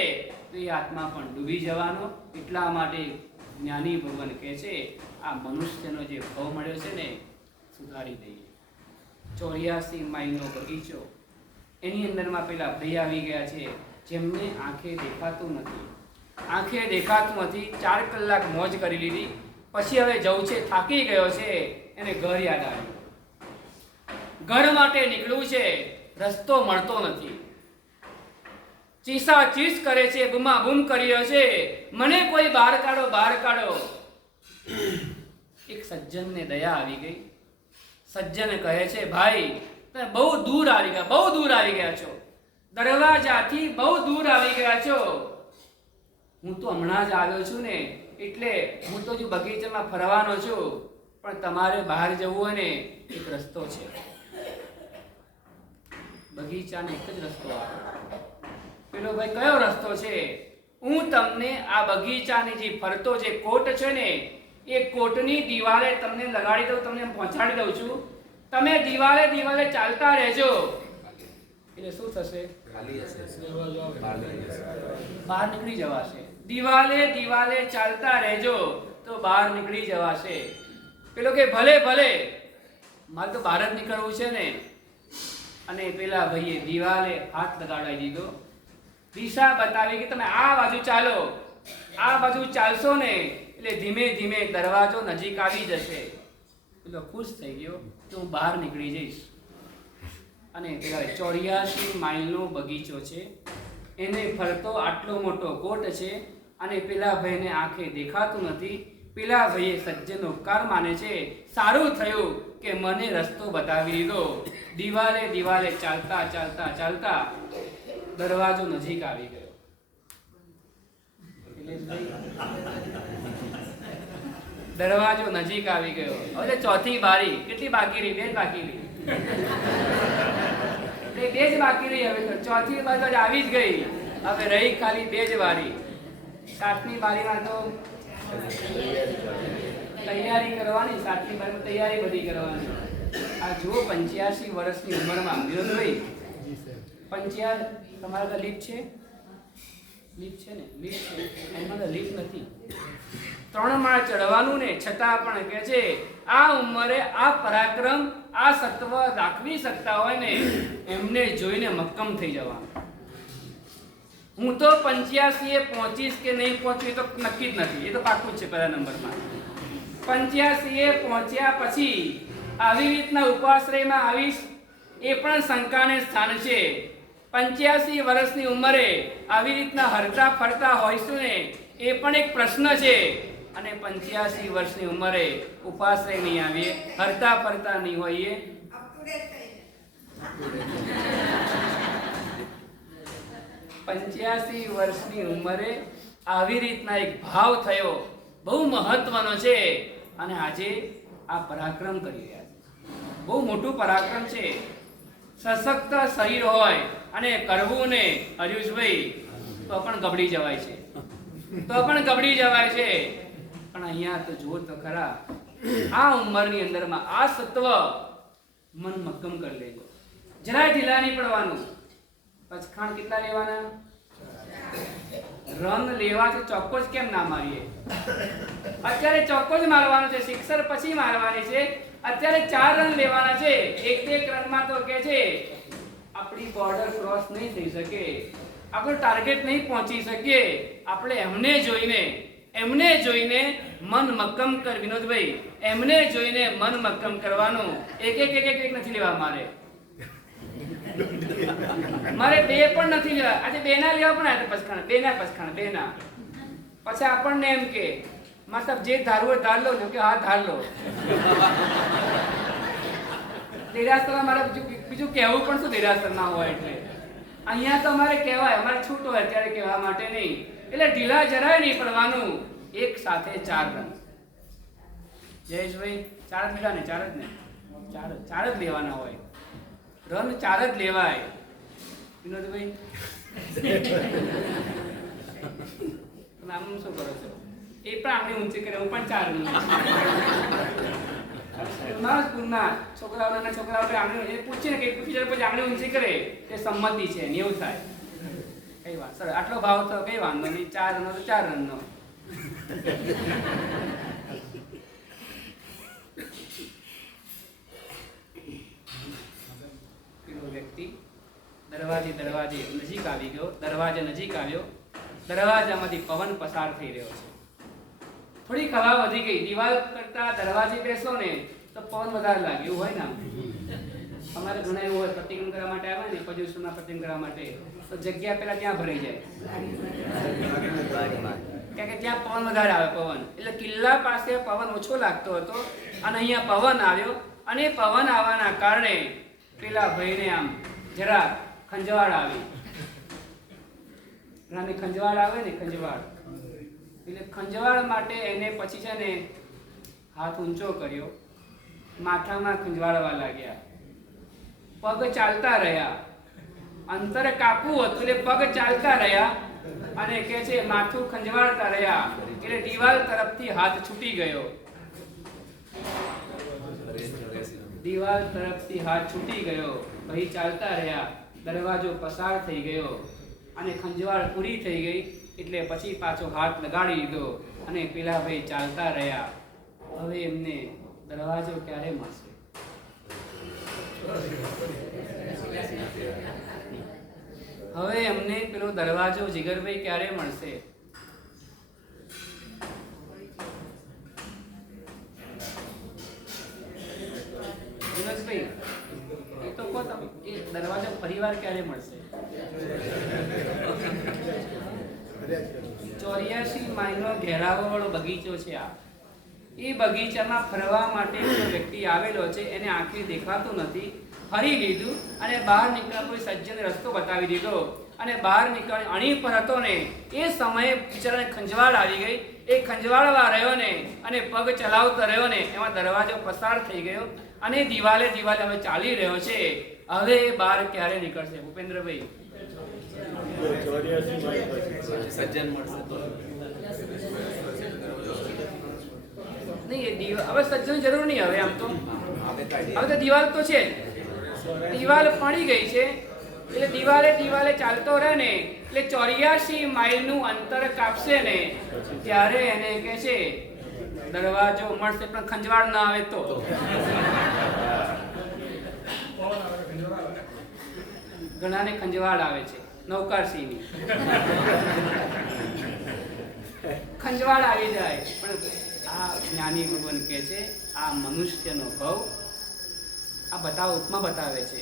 તો એ આત્મા પણ ડૂબી જવાનો. એટલા માટે જ્ઞાની ભગવાન કહે છે આ મનુષ્યનો જે ભાવ મળ્યો છે ને સુધારી દઈએ. 84 માઇલનો બગીચો, એની અંદરમાં પેલા ભાઈ આવી ગયા છે જેમને આંખે દેખાતું નથી. આંખે દેખાતું નથી, 4 કલાક મોજ કરી લીધી, પછી હવે જવું છે, થાકી ગયો છે, એને ઘર યાદ આવ્યું. ઘર માટે નીકળવું છે, રસ્તો મળતો નથી. ચીસા ચીસ કરે છે, બૂમા બૂમ કર્યો છે, મને કોઈ બહાર કાઢો, બહાર કાઢો. એક સજ્જનને દયા આવી ગઈ. સજ્જન કહે છે ભાઈ તમે બહુ દૂર આવી ગયા, બહુ દૂર આવી ગયા છો, દરવાજાથી બહુ દૂર આવી ગયા છો. હું તો હમણાં જ આવ્યો છું ને, એટલે હું તો જો બગીચામાં ફરવાનો છું, પણ તમારે બહાર જવું હોય ને એક રસ્તો છે. બગીચાને એક જ રસ્તો આવે. પેલો ભાઈ કયો રસ્તો છે? હું તમને આ બગીચાની જે ફરતો જે કોટ છે ને એ કોટની દિવાલે તમને લગાડી દઉં, તમને પહોંચાડી દઉં છું. તમે દિવાલે દિવાલે ચાલતા રહેજો. એટલે શું થશે? ખાલી હશે, બહાર નીકળી જશે. બહાર નીકળી જવાશે. દિવાલે દિવાલે ચાલતા રહેજો તો બહાર નીકળી જવાશે. પેલો કે ભલે ભલે, મારે તો બહાર જ નીકળવું છે ને. અને પેલા ભાઈએ દિવાલે હાથ લગાડાવી દીધો, દિશા બતાવી કે તમે આ બાજુ ચાલો. આ બાજુ ચાલશો ને એટલે ધીમે ધીમે દરવાજો નજીક આવી જશે. પેલો ખુશ થઈ ગયો તો હું બહાર નીકળી જઈશ. અને પેલા 84 માઇલનો બગીચો છે, એને ફરતો આટલો મોટો કોટ છે, અને પેલા ભાઈને આંખે દેખાતું નથી. પેલા ભાઈએ સજ્જનનો ઉપકાર માને છે. સારું થયું કે મને રસ્તો બતાવી દીધો. દિવાલે દિવાલે ચાલતા ચાલતા ચાલતા દરવાજો નજીક આવી ગયો. દરવાજો નજીક આવી ગયો. હવે ચોથી બારી કેટલી બાકી રહી? 2 બાકી રહી. બે જ બાકી રહી. હવે તો ચોથી બારી તો આવી જ ગઈ. હવે રહી ખાલી 2 જ બારી. 7મી બારીમાં તો તૈયારી કરવાની. 7મી બારીમાં તૈયારી બધી કરવાની. આ જુઓ 85 વર્ષની ઉંમરમાં વિનોદભાઈ, 85 તમારા તો લીપ છે? લીપ છે ને? લીપ છે. એમાં તો લીપ નથી. 3 માળ ચડવાનું ને છતાં પણ કહે છે આ ઉંમરે આ પરાક્રમ, આ સત્વ રાખવી શકતા હોય ને એમને જોઈને મક્કમ થઈ જવાનું. હું તો 85 પહોંચીશ કે નહીં પહોંચું એ તો નક્કી જ નથી. એ તો પાકું જ છે પહેલા નંબરમાં. 85 પહોંચ્યા પછી આવી રીતના ઉપાશ્રયમાં આવીશ એ પણ શંકાને સ્થાન છે. 85 વર્ષની ઉંમરે આવી રીતના હરતા ફરતા હોઈશું ને એ પણ એક પ્રશ્ન છે. અને 85 વર્ષની ઉંમરે ઉપાશ્રય નહીં આવીએ, હરતા ફરતા નહીં હોઈએ. 85 વર્ષની ઉંમરે આવી રીતના એક ભાવ થયો, બહુ મહત્વનો છે. અને આજે આ પરાક્રમ કરી રહ્યા છે. બહુ મોટું પરાક્રમ છે. સશક્ત શરીર હોય અને કરવું ને હરીશભાઈ તો પણ ગબડી જવાય છે. પણ અહીંયા તો જુઓ તો ખરા, આ ઉંમરની અંદરમાં આ સત્વ મન મક્કમ કરી લેજો. જરાય ઢીલા નહીં પડવાનું. પચખાણ કેટલા લેવાના? રન લેવા છે ચોક્કો જ કેમ ના મારીએ? અત્યારે ચોક્કો જ મારવાનો છે. સિક્સર પછી મારવાની છે. અત્યારે 4 રન લેવાના છે. એક રનમાં તો કે છે આપણી બોર્ડર ક્રોસ નહીં થઈ શકે, આપણો ટાર્ગેટ નહીં પહોંચી શકીએ. આપણે એમને જોઈને મન મક્કમ કર વિનોદભાઈ. એમને જોઈને મન મક્કમ કરવાનું. એક નથી લેવા મારે. 2 પણ નથી લેવા. આજે 2 ના લેવા પણ આવે પસખાણ. 2 ના. પછી આપણને એમ કે મતલબ જે ધારવું હોય ધાર લો ને, કે હા ધાર લો. દેરાસરમાં મારે બીજું કહેવું પણ શું દેરાસર ના હોય એટલે. અહીંયા તો અમારે કહેવાય, અમારે છૂટ હોય ત્યારે કહેવા માટે નહીં. એટલે ઢીલા જરાય નહીં પડવાનું. એક સાથે 4 રન. જયેશભાઈ 4 જ લીધા ને? 4 જ ને? 4 જ લેવાના હોય. રન 4 જ લેવાય. વિનોદભાઈ તમે આમ શું કરો છો? એ પણ આમની ઊંચી કરે, હું પણ 4 રન. સ્કૂલમાં છોકરાઓ આંગળી પૂછીને કે ટીચર પછી આંગળી ઊંચી કરે તે સંમતિ છે ને એવું થાય. કઈ વાત સર, આટલો ભાવ તો કઈ વાંધો નહીં. 4 રનનો તો 4 રનનો. પેલો વ્યક્તિ દરવાજે નજીક આવી ગયો. દરવાજામાંથી પવન પસાર થઈ રહ્યો છે. થોડીક હવા વધી ગઈ. દિવાલ કરતા દરવાજે બેસો ને તો પવન વધારે લાગે એવું હોય ને. અમારે ઘણા એવું હોય, પ્રતિક્રમણ કરવા માટે આવે ને, પ્રદૂષણના પ્રતિક્રમણ કરવા માટે તો જગ્યા પેલા ત્યાં ભરાઈ જાય. કે ત્યાં પવન વધારે આવે. પવન એટલે કિલ્લા પાસે પવન ઓછો લાગતો હતો અને અહીંયા પવન આવ્યો. અને પવન આવવાના કારણે પેલા ભાઈને આમ જરા ખંજવાળ આવી. ખંજવાળ આવે ને, ખંજવાળ એટલે ખંજવાળ માટે એને પછી છે ને હાથ ઊંચો કર્યો. માથામાં ખંજવાળવા લાગ્યા. પગ ચાલતા રહ્યા. અંતર કાપવું હતું એટલે પગ ચાલતા રહ્યા અને કે છે માથું ખંજવાળતા રહ્યા એટલે દિવાલ તરફથી હાથ છૂટી ગયો. દિવાલ તરફથી હાથ છૂટી ગયો. ભાઈ ચાલતા રહ્યા, દરવાજો પસાર થઈ ગયો અને ખંજવાળ પૂરી થઈ ગઈ એટલે પછી પાછો હાથ લગાડી દીધો અને પેલા ભાઈ ચાલતા રહ્યા. હવે એમને દરવાજો ક્યારે મળશે? હવે એમને પેલો દરવાજો જીગરભાઈ ક્યારે મળશે? એ તો કહો તમે, એ દરવાજો ફરીવાર ક્યારે મળશે? 84 માળનો ઘેરાવો વાળો બગીચો છે આ. એ બગીચામાં ફરવા માટે કોઈ વ્યક્તિ આવેલો છે, એને આંખે દેખાતું નથી, ફરી લીધું અને બહાર નીકળ્યા. કોઈ સજ્જને રસ્તો બતાવી દીધો અને બહાર નીકળી અણી પર હતો ને એ સમયે બિચારાને ખંજવાળ આવી ગઈ. એ ખંજવાળવા રહ્યો ને અને પગ ચલાવતો રહ્યો ને એમાં દરવાજો પસાર થઈ ગયો અને દિવાલે હવે ચાલી રહ્યો છે. હવે એ બહાર ક્યારે નીકળશે ભૂપેન્દ્રભાઈ? 84 માઇલ પછી. સજ્જન મળશે તો નહીં, એ હવે સજ્જન જરૂર નહીં. હવે આમ તો આવે હવે તો દિવાલ તો છે જ. દિવાલ પડી ગઈ છે એટલે દિવાલે ચાલતો રહે ને એટલે 84 માઇલનું અંતર કાપશે ને ત્યારે એને કહે છે દરવાજો મળશે, પણ ખંજવાળ ના આવે તો. ઘણાને ખંજવાળ આવે છે, નૌકારસિંહની ખંજવાળ આવી જાય. પણ આ જ્ઞાની ભગવાન કહે છે આ મનુષ્યનો ભવ આ ઉપમા બતાવે છે.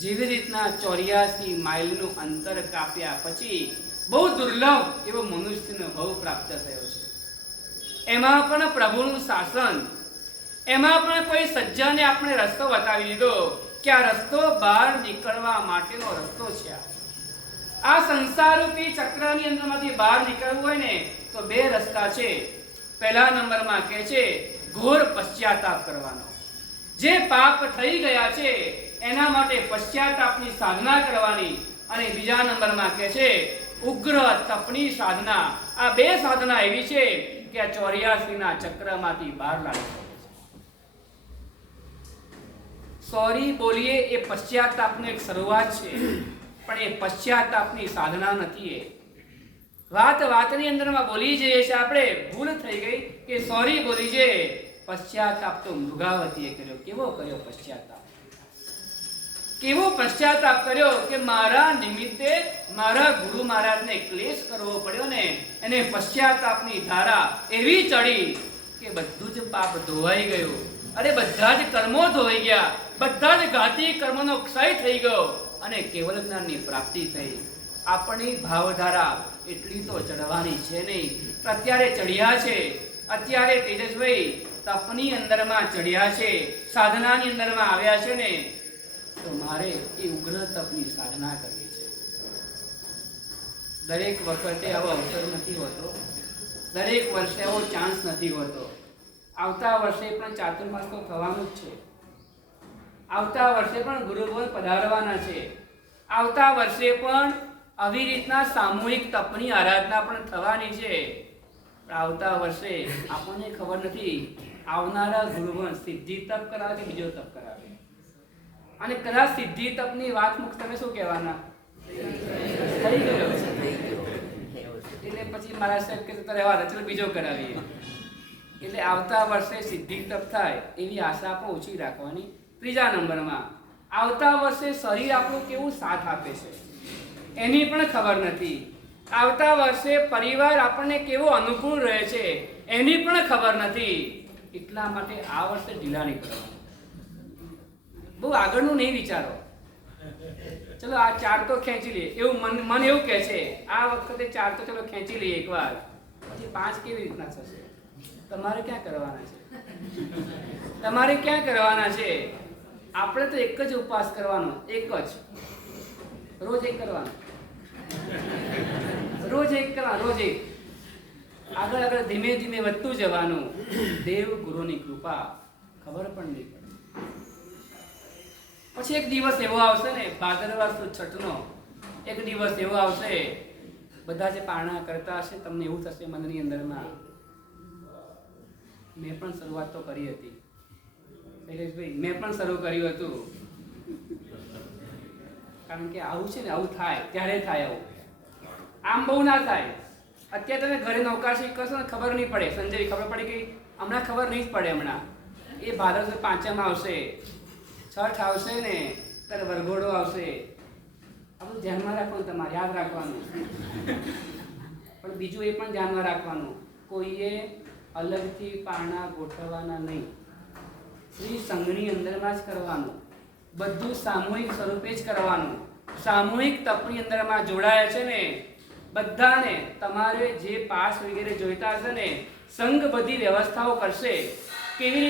જેવી રીતના 84 માઇલનું અંતર કાપ્યા પછી બહુ દુર્લભ એવો મનુષ્યનો ભવ પ્રાપ્ત થયો છે. એમાં પણ પ્રભુનું શાસન, એમાં પણ કોઈ સજ્જને આપણે રસ્તો બતાવી દીધો કે આ રસ્તો બહાર નીકળવા માટેનો રસ્તો છે. આ સંસારરૂપી ચક્રની અંદરમાંથી બહાર નીકળવું હોય ને તો બે રસ્તા છે. પહેલા નંબરમાં કહે છે ઘોર પશ્ચાતાપ કરવાનો. જે પાપ થઈ ગયા છે એના માટે પશ્ચાતાપની સાધના કરવાની. અને બીજા નંબરમાં કહે છે ઉગ્ર તપની સાધના. આ બે સાધના એવી છે કે આ 84 ના ચક્રમાંથી બહાર લાવી. સોરી બોલીએ એ પશ્ચાતાપની એક શરૂઆત છે, પણ એ પશ્ચાતાપની સાધના નથી. એ વાતની અંદરમાં બોલી જઈએ છે આપણે, ભૂલ થઈ ગઈ કે સોરી બોલી છે. પશ્ચાતાપ તો મૃગાવતીએ કર્યો. કેવો કર્યો પશ્ચાતાપ? કેવો પશ્ચાતાપ કર્યો કે મારા નિમિત્તે મારા ગુરુ મહારાજને ક્લેશ કરવો પડ્યો ને એને પશ્ચાતાપની ધારા એવી ચડી કે બધું જ પાપ ધોવાઈ ગયું. અરે બધા જ કર્મો ધોવાઈ ગયા, બધા જ ઘાતી કર્મોનો ક્ષય થઈ ગયો અને કેવલ જ્ઞાનની પ્રાપ્તિ થઈ. આપણી ભાવધારા એટલી તો ચડવાની છે નહીં. અત્યારે ચડ્યા છે, અત્યારે તેજસભાઈ તપની અંદરમાં ચડ્યા છે, સાધનાની અંદરમાં આવ્યા છે ને તો મારે એ ઉગ્ર તપની સાધના કરવી છે. દરેક વખતે આવો અવસર નથી હોતો, દરેક વર્ષે આવો ચાન્સ નથી હોતો. આવતા વર્ષે પણ ચાતુર્માસ તો થવાનું જ છે. આવતા વર્ષે પણ ગુરુભવન પધારવાના છે. આવતા વર્ષે પણ આવી રીતના સામૂહિક તપની આરાધના પણ થવાની છે. આવતા વર્ષે આપણને ખબર નથી આવનારા ગુરુભવન સિદ્ધિ તપ કરાવે કે બીજો તપ કરાવે. અને કદાચ સિદ્ધિ તપની વાત મુખ તમે શું કહેવાના? થઈ ગયો એટલે પછી મારા સાહેબ કે રહેવા દે, ચલો બીજો કરાવીએ. એટલે આવતા વર્ષે સિદ્ધિ તપ થાય એવી આશા આપણે ઓછી રાખવાની. ત્રીજા નંબરમાં આવતા વર્ષે શરીર આપણું કેવું સાથ આપે છે એની પણ ખબર નથી. આવતા વર્ષે પરિવાર આપણને કેવો અનુકૂળ રહે છે એની પણ ખબર નથી. એટલા માટે આ વર્ષે ઢીલા નહીં કરવાનું. બહુ આગળનું નહીં વિચારો. ચલો આ 4 તો ખેંચી લઈએ એવું મન એવું કહે છે. આ વખતે 4 તો ચલો ખેંચી લઈએ એકવાર, પછી 5 કેવી રીતના થશે? તમારે ક્યાં કરવાના છે? તમારે ક્યાં કરવાના છે? આપણે તો એક જ ઉપવાસ કરવાનો, એક જ, રોજ એક કરવાનો, રોજ એક કરવાનો, રોજ એક. આગળ આગળ ધીમે ધીમે વધતું જવાનું. દેવ ગુરુની કૃપા ખબર પણ નહીં પડે. પછી એક દિવસ એવો આવશે ને, ભાદરવા સુદ છઠનો એક દિવસ એવો આવશે, બધા જે પારણા કરતા હશે તમને એવું થશે મનની અંદરમાં, મેં પણ શરૂઆત તો કરી હતી શૈલેષભાઈ, મેં પણ શરૂ કર્યું હતું. કારણ કે આવું છે ને, આવું થાય ત્યારે થાય આવું, આમ બહુ ના થાય. અત્યારે તમે ઘરે નૌકાશી કરશો ને ખબર નહીં પડે, સંજય ખબર પડી ગઈ, હમણાં ખબર નહીં જ પડે. હમણાં એ ભાદરવા સુદ પાંચમ આવશે, છઠ આવશે ને, ત્યારે વરઘોડો આવશે. આ બધું ધ્યાનમાં રાખવાનું, તમારે યાદ રાખવાનું. પણ બીજું એ પણ ધ્યાનમાં રાખવાનું, કોઈએ અલગથી પારણા ગોઠવવાના નહીં, શ્રી સંઘની અંદરમાં જ કરવાનું, બધું સામૂહિક સ્વરૂપે જ કરવાનું. સામૂહિક તપની અંદરમાં જોડાયા છે ને બધાને, તમારે જે પાસ વગેરે જોઈતા હશે ને, સંઘ બધી વ્યવસ્થાઓ કરશે. કેવી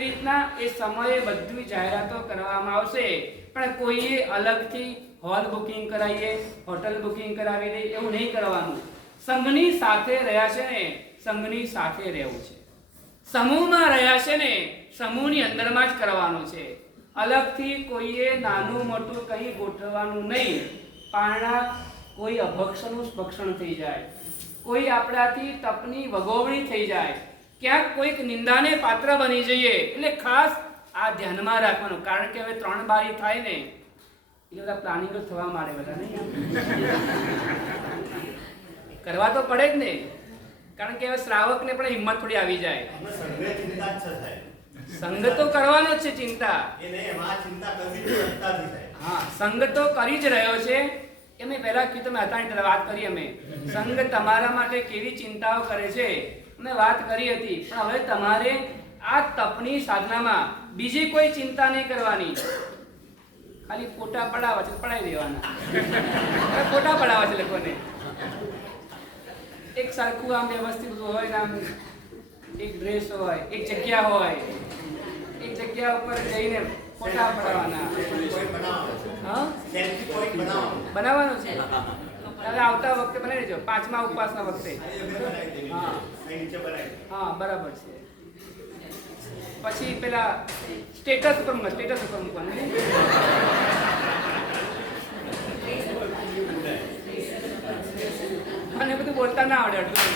રીતના એ સમયે બધી જાહેરાતો કરવામાં આવશે. પણ કોઈએ અલગથી હોલ બુકિંગ કરાવીએ, હોટલ બુકિંગ કરાવી દે, એવું નહીં કરવાનું. સંઘની સાથે રહ્યા છે ને, સંઘની સાથે રહેવું છે. સમૂહમાં રહ્યા છે ને, સમૂહની અંદરમાં જ કરવાનું છે. અલગથી કોઈએ નાનું મોટું કંઈ ગોઠવવાનું નહીં. પારણા કોઈ અભક્ષણનું ભક્ષણ થઈ જાય, કોઈ આપણાથી તપની વગોવણી થઈ જાય, ક્યાંક કોઈક નિંદાને પાત્ર બની જઈએ, એટલે ખાસ આ ધ્યાનમાં રાખવાનું. કારણ કે હવે 3 બારી થાય ને એટલે બધા પ્લાનિંગો થવા માંડે, બધા નહીં કરવા તો પડે જ ને. કારણ કે હવે શ્રાવકને પણ હિંમત થોડી આવી જાય. સંઘ તો કરવાનો જ છે ચિંતા, હા સંઘ તો કરી જ રહ્યો છે. એ મેં પહેલા કીધું, તમે હતા ત્યારે વાત કરી, અમે સંઘ તમારા માટે કેવી ચિંતાઓ કરે છે અમે વાત કરી હતી. પણ હવે તમારે આ તપની સાધનામાં બીજી કોઈ ચિંતા નહીં કરવાની. ખાલી ફોટા પડાવવા છે, પડાવી દેવાના. ફોટા પડાવવા છે લોકોને, એક સરખું આમ વ્યવસ્થિત હોય ને, આમ એક ડ્રેસ હોય, એક જગ્યા હોય, એક જગ્યા ઉપર જઈને ફોટા પડાવવાના. હા બનાવવાનું છે. હવે આવતા વખતે બનાવી દેજો, 5મા ઉપવાસના વખતે. હા બરાબર છે. પછી પેલા સ્ટેટસ ઉપર મૂકવાનું. અને બધું બોલતા ના આવડે અડધું.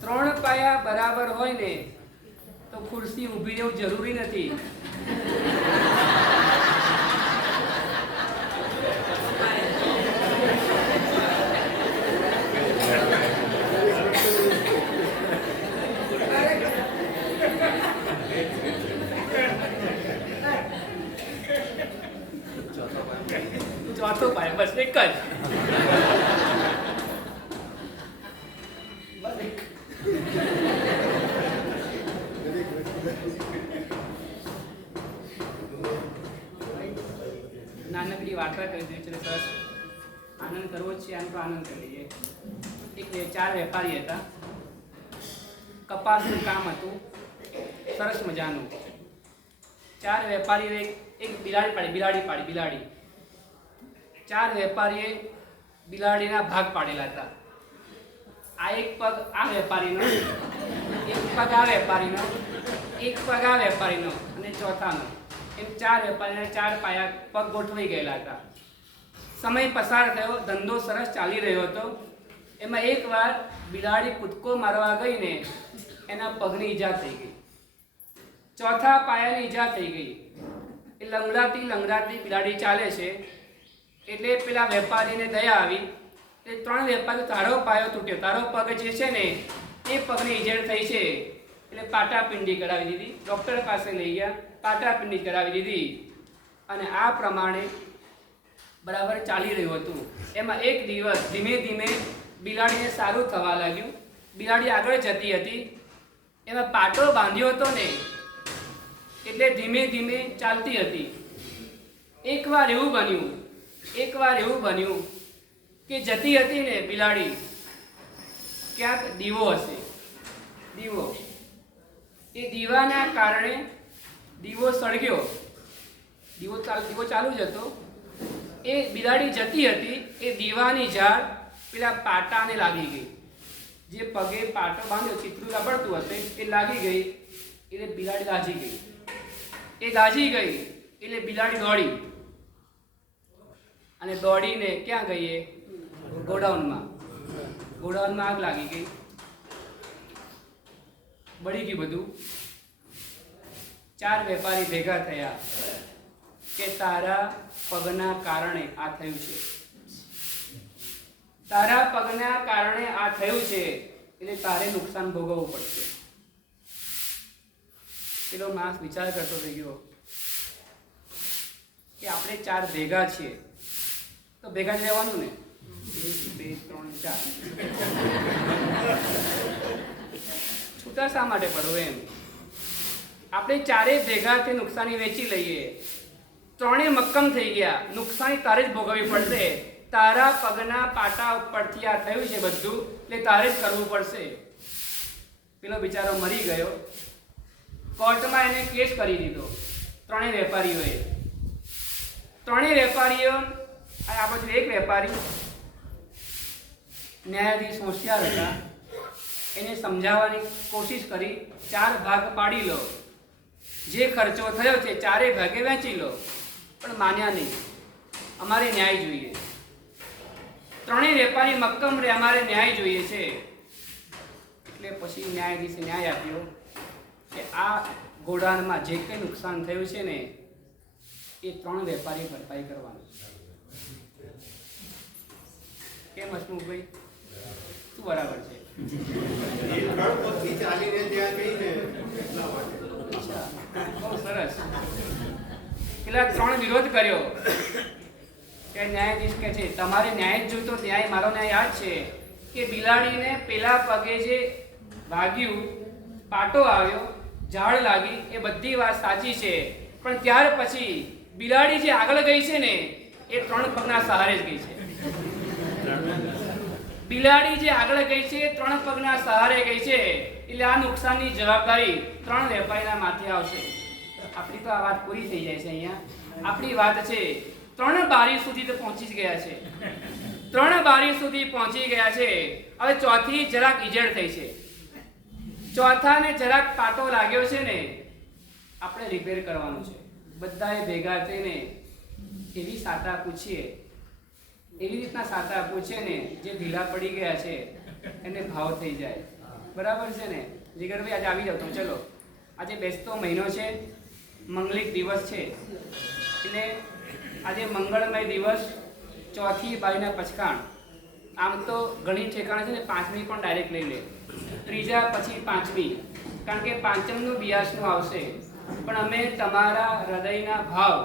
ત્રણ પાયા બરાબર હોય ને તો ખુરશી ઊભી રહેવું જરૂરી નથી. ચોથો પાયો બસ એક જ. નાનકડી વાર્તા કરી દે છે, સરસ આનંદ કરવો જ છે, આનો આનંદ કરી લઈએ. એક 4 વેપારી હતા, કપાસનું કામ હતું સરસ મજાનું. 4 વેપારીએ એક બિલાડી પાડી. 4 વેપારીએ બિલાડીના ભાગ પાડેલા હતા. આ એક પગ આ વેપારીનો, એક પગ આ વેપારીનો, એક પગ આ વેપારીનો અને ચોથાનો. એમ 4 વેપારીના 4 પાયા પગ ગોઠવાઈ ગયેલા હતા. સમય પસાર થયો, ધંધો સરસ ચાલી રહ્યો હતો. એમાં એકવાર બિલાડી કૂદકો મારવા ગઈને એના પગની ઈજા થઈ ગઈ, ચોથા પાયાની ઈજા થઈ ગઈ. એ લંગડાતી બિલાડી ચાલે છે. એટલે પેલા વેપારીને દયા આવી. એ 3 વેપારીઓ તારો પાયો તૂટ્યો, તારો પગ જે છે ને એ પગને ઈજેડ થઈ છે, એટલે પાટાપિંડી કરાવી દીધી. ડૉક્ટર પાસે લઈ ગયા, પાટાપિંડી કરાવી દીધી. અને આ પ્રમાણે બરાબર ચાલી રહ્યું હતું. એમાં એક દિવસ ધીમે ધીમે બિલાડીને સારું થવા લાગ્યું. બિલાડી આગળ જતી હતી. એમાં પાટો બાંધ્યો હતો ને એટલે ધીમે ધીમે ચાલતી હતી. એકવાર એવું બન્યું કે જતી હતી ને બિલાડી, ક્યાંક દીવો હશે, દીવો. એ દીવાના કારણે દીવો સળગ્યો. દીવો ચાલુ જ હતો. એ બિલાડી જતી હતી, એ દીવાની ઝાડ પેલા પાટાને લાગી ગઈ. જે પગે પાટો બાંધ્યો, ચીતરું રબડતું હશે, એ લાગી ગઈ. એટલે બિલાડી દાઝી ગઈ. એટલે બિલાડી દોડી, અને દોડીને ક્યાં ગઈ? એ ગોડાઉનમાં આગ લાગી ગઈ. બળી ગયું બધું. 4 વેપારી ભેગા થયા કે તારા પગના કારણે આ થયું છે, તારા પગના કારણે આ થયું છે, એટલે તારે નુકસાન ભોગવવું પડશે. પેલો માણસ વિચાર કરતો થઈ ગયો કે આપણે 4 ભેગા છીએ તો ભેગા જ રહેવાનું ને. 1 2 3 4 છૂટા શા માટે પડવું એમ? આપણે 4 ભેગા તે નુકસાની વેચી લઈએ. 3 મક્કમ થઈ ગયા, નુકસાની તારે જ ભોગવવી પડશે. તારા પગના પાટા ઉપરથી આ થયું છે બધું, એટલે તારે જ કરવું પડશે. પેલો બિચારો મરી ગયો. કોર્ટમાં એને કેસ કરી દીધો 3 વેપારીઓએ. 3 વેપારીઓ, આ બાજુ એક વેપારી ન્યાયાધીશ હોશિયાર હતા. એને સમજાવવાની કોશિશ કરી, 4 ભાગ પાડી લો, જે ખર્ચો થયો છે 4 ભાગે વહેંચી લો. પણ માન્યા નહીં, અમારે ન્યાય જોઈએ. 3 વેપારી મક્કમ રે, અમારે ન્યાય જોઈએ છે. એટલે પછી ન્યાયાધીશે ન્યાય આપ્યો કે આ ગોડાઉનમાં જે કંઈ નુકસાન થયું છે ને એ 3 વેપારી ભરપાઈ કરવાની. કેમ હસમુખભાઈ, શું બરાબર છે? બહુ સરસ. પેલા 3 વિરોધ કર્યો કે ન્યાયાધીશ કહે છે તમારે ન્યાય જ જોઈતો. ન્યાય, મારો ન્યાય આ જ છે કે બિલાડીને પેલા પગે જે વાગ્યું, પાટો આવ્યો, ઝાડ લાગી, એ બધી વાત સાચી છે. પણ ત્યાર પછી બિલાડી જે આગળ ગઈ છે ને એ 3 પગના સહારે જ ગઈ છે. બિલાડી જે આગળ ગઈ છે 3 પગના સહારે ગઈ છે. એટલે આ નુકસાનની જવાબદારી 3 વેપારીના માથે આવશે. આપણી તો આ વાત પૂરી થઈ જાય છે. અહીંયા આપણી વાત છે 3 બારી સુધી તો પહોંચી જ ગયા છે. 3 બારી સુધી પહોંચી ગયા છે. હવે ચોથી જરાક ઈજડ થઈ છે. ચોથાને જરાક પાટો લાગ્યો છે ને, આપણે રિપેર કરવાનું છે. બધાએ ભેગા થઈને એવી સાટા પૂછીએ, એવી રીતના સાટા પૂછે ને જે ઢીલા પડી ગયા છે એને ભાવ થઈ જાય. બરાબર છે ને જીગરભાઈ? આજે આવી જાવ તમે. ચલો, આજે બેસતો મહિનો છે, મંગલિક દિવસ છે. એટલે આજે મંગળમય દિવસ, ચોથી બારીના પચકાણ. આમ તો ઘણી ઠેકાણે છે ને 5મી પણ ડાયરેક્ટ લઈ લે, ત્રીજા પછી 5મી, કારણ કે 5મનું બિયાસનું આવશે. પણ અમે તમારા હૃદયના ભાવ,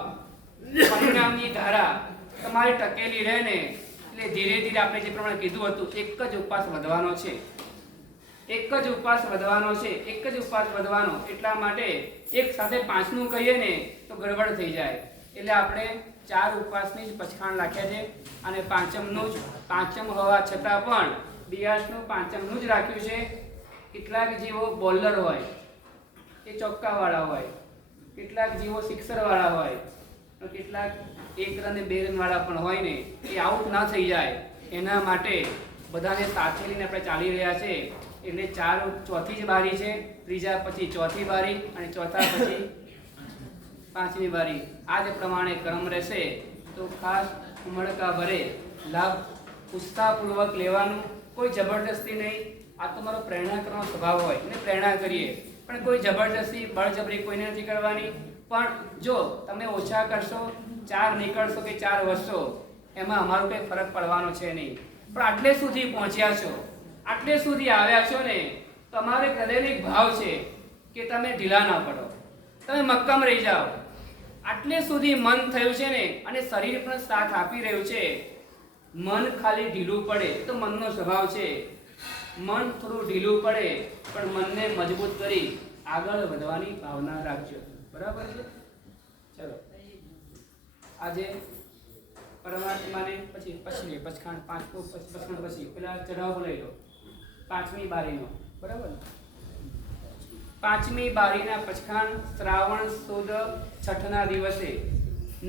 પરિણામની ધારા તમારી ટકેલી રહે ને એટલે ધીરે ધીરે આપણે જે પ્રમાણે કીધું હતું એક જ ઉપવાસ વધવાનો છે. એટલા માટે એક સાથે 5નું કહીએ ને તો ગડબડ થઈ જાય. એટલે આપણે 4 ઉપવાસની જ પચખાણ રાખ્યા છે. અને 5મનું જ, 5મ હોવા છતાં પણ બિયાસનું 5મનું જ રાખ્યું છે. કેટલાક જીવો બોલર હોય, એ ચોક્કાવાળા હોય, કેટલાક જીવો સિક્સરવાળા હોય, કેટલાક 1 રન 2 રનવાળા પણ હોય ને, એ આઉટ ના થઈ જાય એના માટે બધાને સાથે લઈને આપણે ચાલી રહ્યા છે. એટલે 4 ચોથી જ બારી છે, ત્રીજા પછી ચોથી બારી, અને ચોથા પછી 5મી બારી. આ જ પ્રમાણે ક્રમ રહેશે. તો ખાસ ઉમળકા ભરે લાભ ઉત્સાહપૂર્વક લેવાનું, કોઈ જબરદસ્તી નહીં. આ તો મારો પ્રેરણા કરવાનો સ્વભાવ હોય, એને પ્રેરણા કરીએ, પણ કોઈ જબરદસ્તી બળજબરી કોઈને નથી કરવાની. પણ જો તમે ઓછા કરશો, 4 નીકળશો કે 4 વધશો, એમાં અમારો કંઈ ફરક પડવાનો છે નહીં. પણ આટલે સુધી પહોંચ્યા છો, આટલે સુધી આવ્યા છો ને, તમારે હૃદયનો એક ભાવ છે કે તમે ઢીલા ના પડો, તમે મક્કમ રહી જાઓ. આટલે સુધી મન થયું છે ને, અને શરીર પણ સાથ આપી રહ્યું છે. મન ખાલી ઢીલું પડે તો મનનો સ્વભાવ છે, મન થોડું ઢીલું પડે પણ મનને મજબૂત કરી આગળ વધવાની ભાવના રાખજો. બરાબર છે? ચલો આજે પરમાત્માને પછી પચખાંડ પછી પેલા ચઢાવો લઈ લો 5મી બારીનો. બરાબર? 5મી બારીના પચખાંડ શ્રાવણ સુદ છઠના દિવસે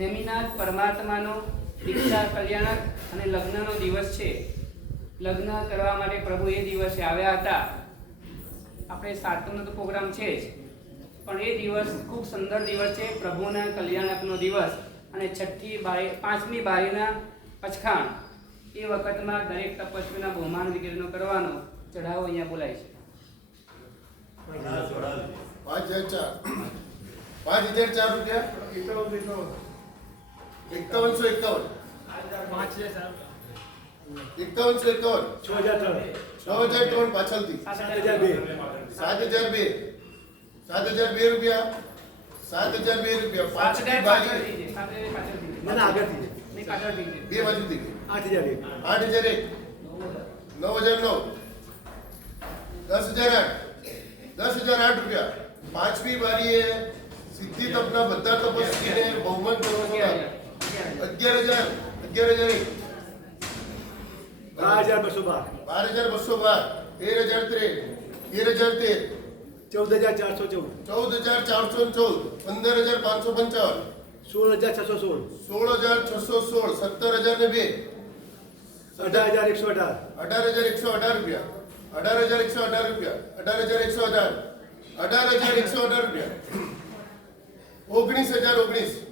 નેમિનાથ પરમાત્માનો દીક્ષા કલ્યાણક અને લગ્નનો દિવસ છે. લગ્ન કરવા માટે પ્રભુ એ દિવસે આવ્યા હતા. આપણે 7મનો તો પ્રોગ્રામ છે જ, પણ એ દિવસ ખૂબ સુંદર દિવસ છે, પ્રભુના કલ્યાણકનો દિવસ. અને 5મી બારીના પચખાણ એ વખતમાં દરેક તપસ્વીના બહુમાન વિગેરેનો કરવાનો ચઢાવો અહીંયા બોલાય છે. 5,004 રૂપિયા 5151 6,003 પાછળથી 7,002 રૂપિયા 7,002 રૂપિયા 5મી બારી બે બાજુથી 8,001 9,009 10,008 રૂપિયા 5મી બારીએ સિદ્ધિ તપના બધા તપસ્વીને બહુમત કરવાનો 11,001 12,212 13,013 14,414 14,414 15,555 16,616 16,616 17,002 18,118 18,118 રૂપિયા 18,118 રૂપિયા 18,118 18,118 રૂપિયા 19,019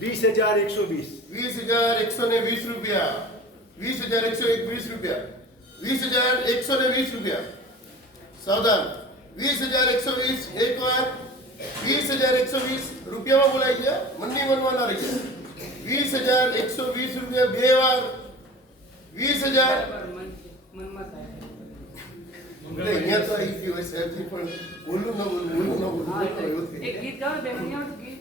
20,120 20,120 રૂપિયા 20,121 રૂપિયા 20,120 રૂપિયા સાવધાન 20,120 એક વાર 20,120 રૂપિયામાં બોલાઈ ગયા, મનની મનમાં ના રહી ગયા. 20,120 રૂપિયા બે વાર 20,000 મનમાં થાય. અહીંયા તો આવી ગયું હોય સાહેબજી, પણ બોલું ન બોલું હા, એક ગીત ગાઓ બેન, અહીંયા આવતું ગીત.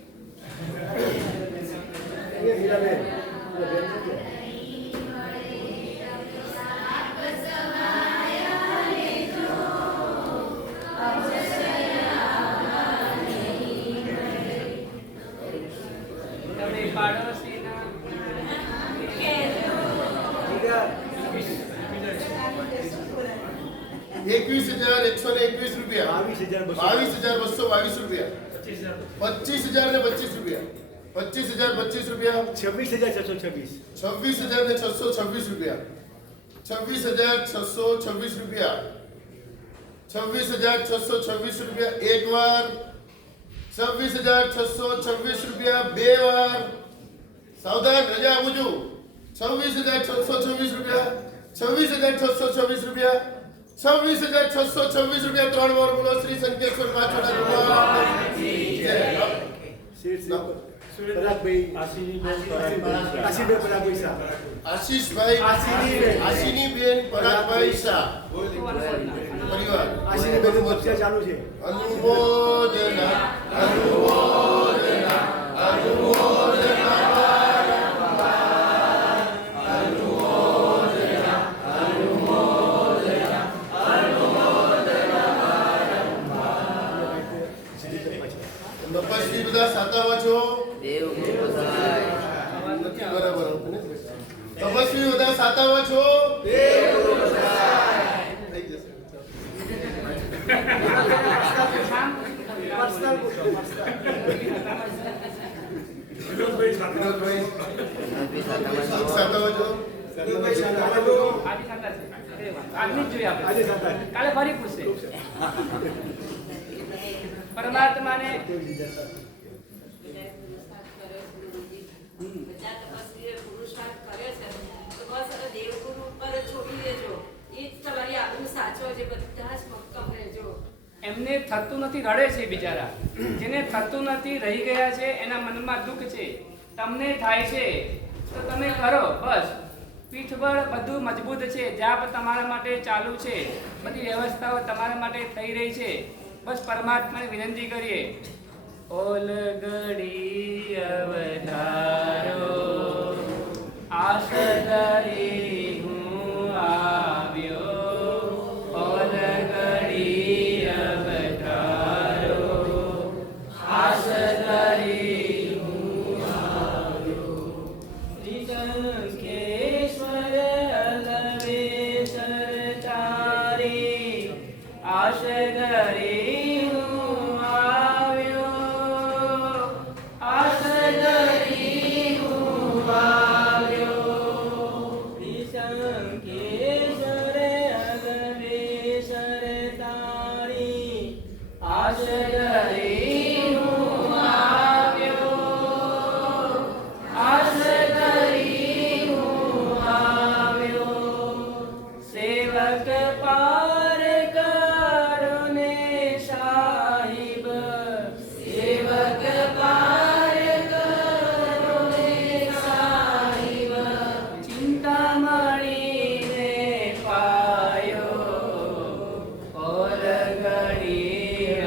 તમે પાડોશીના 21,121 રૂપિયા 22,222 રૂપિયા 25,025 રૂપિયા 25,025 રૂપિયા 26,626 26,626 રૂપિયા 26,626 રૂપિયા 26,626 રૂપિયા એક વાર 26,626 રૂપિયા બે વાર સાવધાન રજા આપું છું 26,626 રૂપિયા 26,626 રૂપિયા 26,626 રૂપિયા ત્રણ વાર બોલો શ્રી સંકેશ્વર પાછળ આશીષભાઈ આશીનીબેન પરાગભાઈ શાહ પરિવાર ચાલુ છે. અનુમોદના અનુમોદના અનુમોદના તપસ્વી બધા સાતાવા છો બરાબર તપસ્વી બધા સાતાવા છો થઈ જશે. વિનોદભાઈ સાતાવા છો આજની જ જોઈએ આપણે. આજે સાંતા કાલે ફરી પૂછશે. પરમાત્માને એમને થતું નથી રડે છે બિચારા. જેને થતું નથી રહી ગયા છે એના મનમાં દુઃખ છે. તમને થાય છે તો તમે કરો બસ. પીઠબળ બધું મજબૂત છે. જાપ તમારા માટે ચાલુ છે. બધી વ્યવસ્થાઓ તમારા માટે થઈ રહી છે. બસ પરમાત્માને વિનંતી કરીએ. ઓલગડી અવતારો આશ ધરી હું આવ્યો. ઓલગડી અવતારો આશ ધરી હું આવ્યો. ત્રિશંકેશ્વર અલવેશ્વર તારી આશ ધરી હું આવ્યો. આશ ધરી હું આવ્યો. ત્રિશંકેશ્વર અલવેશ્વર તારી આશ ધરી હું આવ્યો. આશ ધરી હું આવ્યો. સેવક પાર કરો ને સાહિબ. સેવક પાર કરો ને સાહિબ. ચિંતામણીને પાયો. ઓલગડી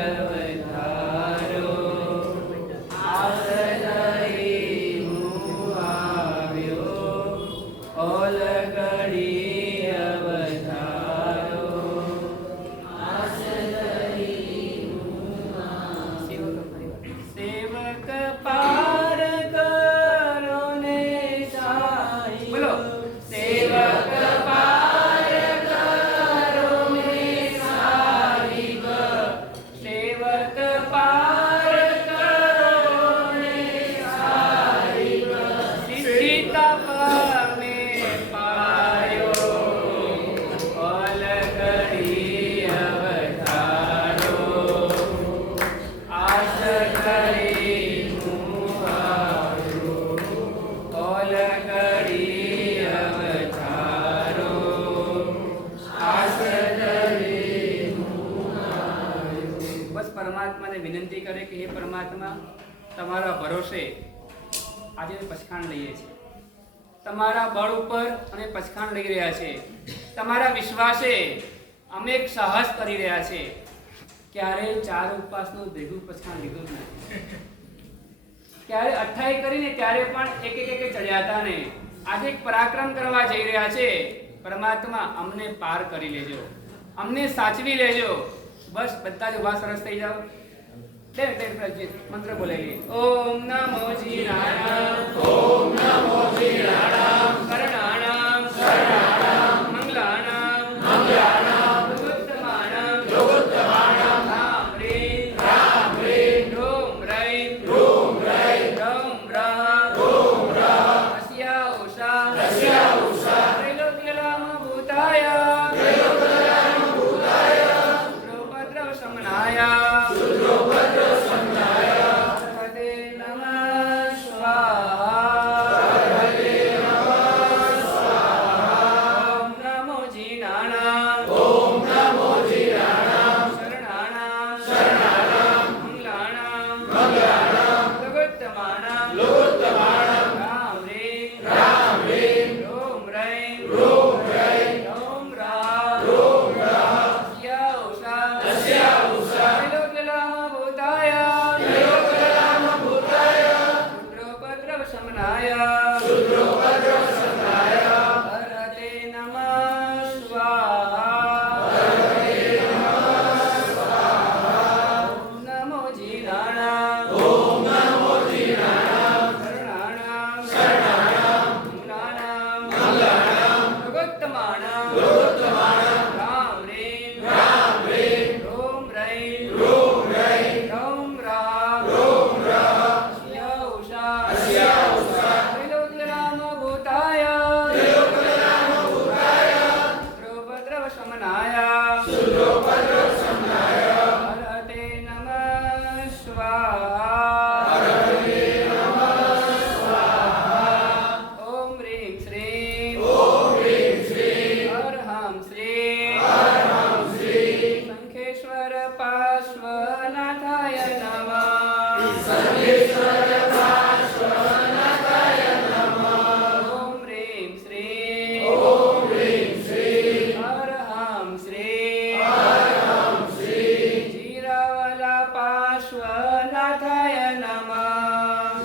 અવતારો આશ ધરી હું આવ્યો. ઓલગડી અવતારો આશ ધરી હું આવ્યો. સેવક પાર કરો ને સાહિબ. બોલો. સેવક પાર કરો ને સાહિબ. સેવક પાર કરો ને સાહિબ. સિદ્ધિતા પામે પાયો. ઓલગડી અવતારો આશ ધરી હું આવ્યો. ઓલગડી અવતારો આશ ધરી હું આવ્યો. બસ પરમાત્માને વિનંતી કરે કે હે પરમાત્મા, તમારા ભરોસે આજે પછખાણ લઈએ છીએ. તમારા બળ ઉપર અમે પછખાણ લઈ રહ્યા છે. તમારા વિશ્વાસે અમે એક સાહસ કરી રહ્યા છે. ક્યારે 4 ઉપવાસનું ભેગું પછખાણ લીધું જ નથી. ક્યારે 28 કરીને ત્યારે પણ એક ચડ્યા હતા ને. આજે એક પરાક્રમ કરવા જઈ રહ્યા છે. પરમાત્મા અમને પાર કરી લેજો. અમને સાચવી લેજો. બસ બધા જ ઉભા સરસ થઈ જાઓ. મંત્ર બોલેલી. ઓમ નમો જીરાણામ. ઓમ નમો જીરાણામ. કરણાણામ. કરણાણામ. મંગલાણામ. મંગલાણામ. ઉત્તમાણામ. ઉત્તમાણામ. રામ રે. રામ રે. રોમ રૈ. રોમ રૈ. રમ રહ. રોમ રહ. અસ્યા ઉષા. અસ્યા ઉષા. ત્રૈલોક્યલામ ભૂતાય. ત્રૈલોક્યલામ ભૂતાય. રૂદ્રોપદ્રવ શમનાય.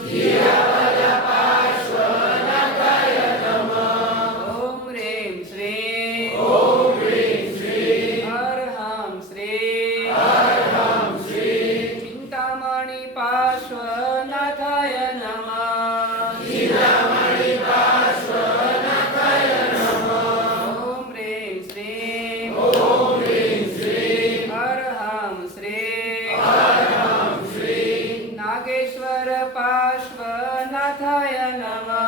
ઓમ રેમ શ્રી અરહમ શ્રી ચિંતામણી પાર્શ્વનાથાય નમઃ ઓમ રેમ શ્રી અરહમ શ્રી નાગેશ્વર પાર્શ્વનાથાય નમઃ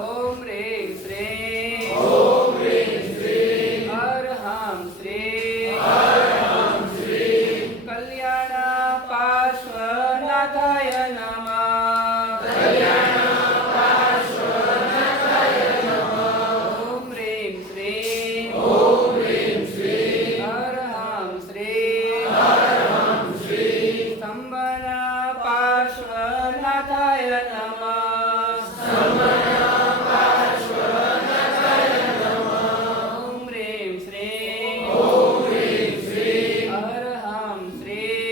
ઓમ રેમ શ્રી અરહમ શ્રી કલ્યાણ પાર્શ્વનાથાય નમઃ ઓમ રેમ શ્રી અરહમ શ્રી સ્તંભન પાર્શ્વનાથાય નમઃ ઓમ રેમ શ્રી અરહમ શ્રી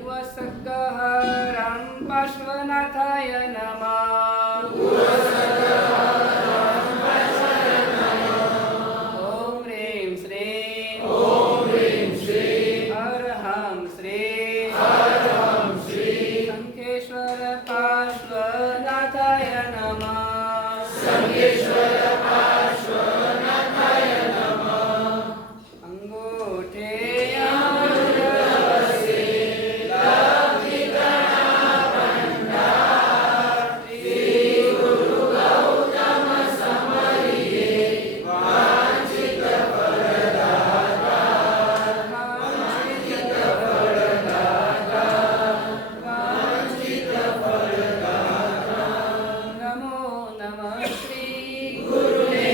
ઉપસર્ગહરં પાર્શ્વનાથાય નમઃ ઓમ રેમ શ્રી અરહમ શ્રી શંખેશ્વર પાર્શ્વનાથાય નમઃ અંગૂઠે અમૃતરસે શ્રી ગુરુ ગૌતમ સમરિયે વાંચિત નમો નમઃ શ્રી ગુરુને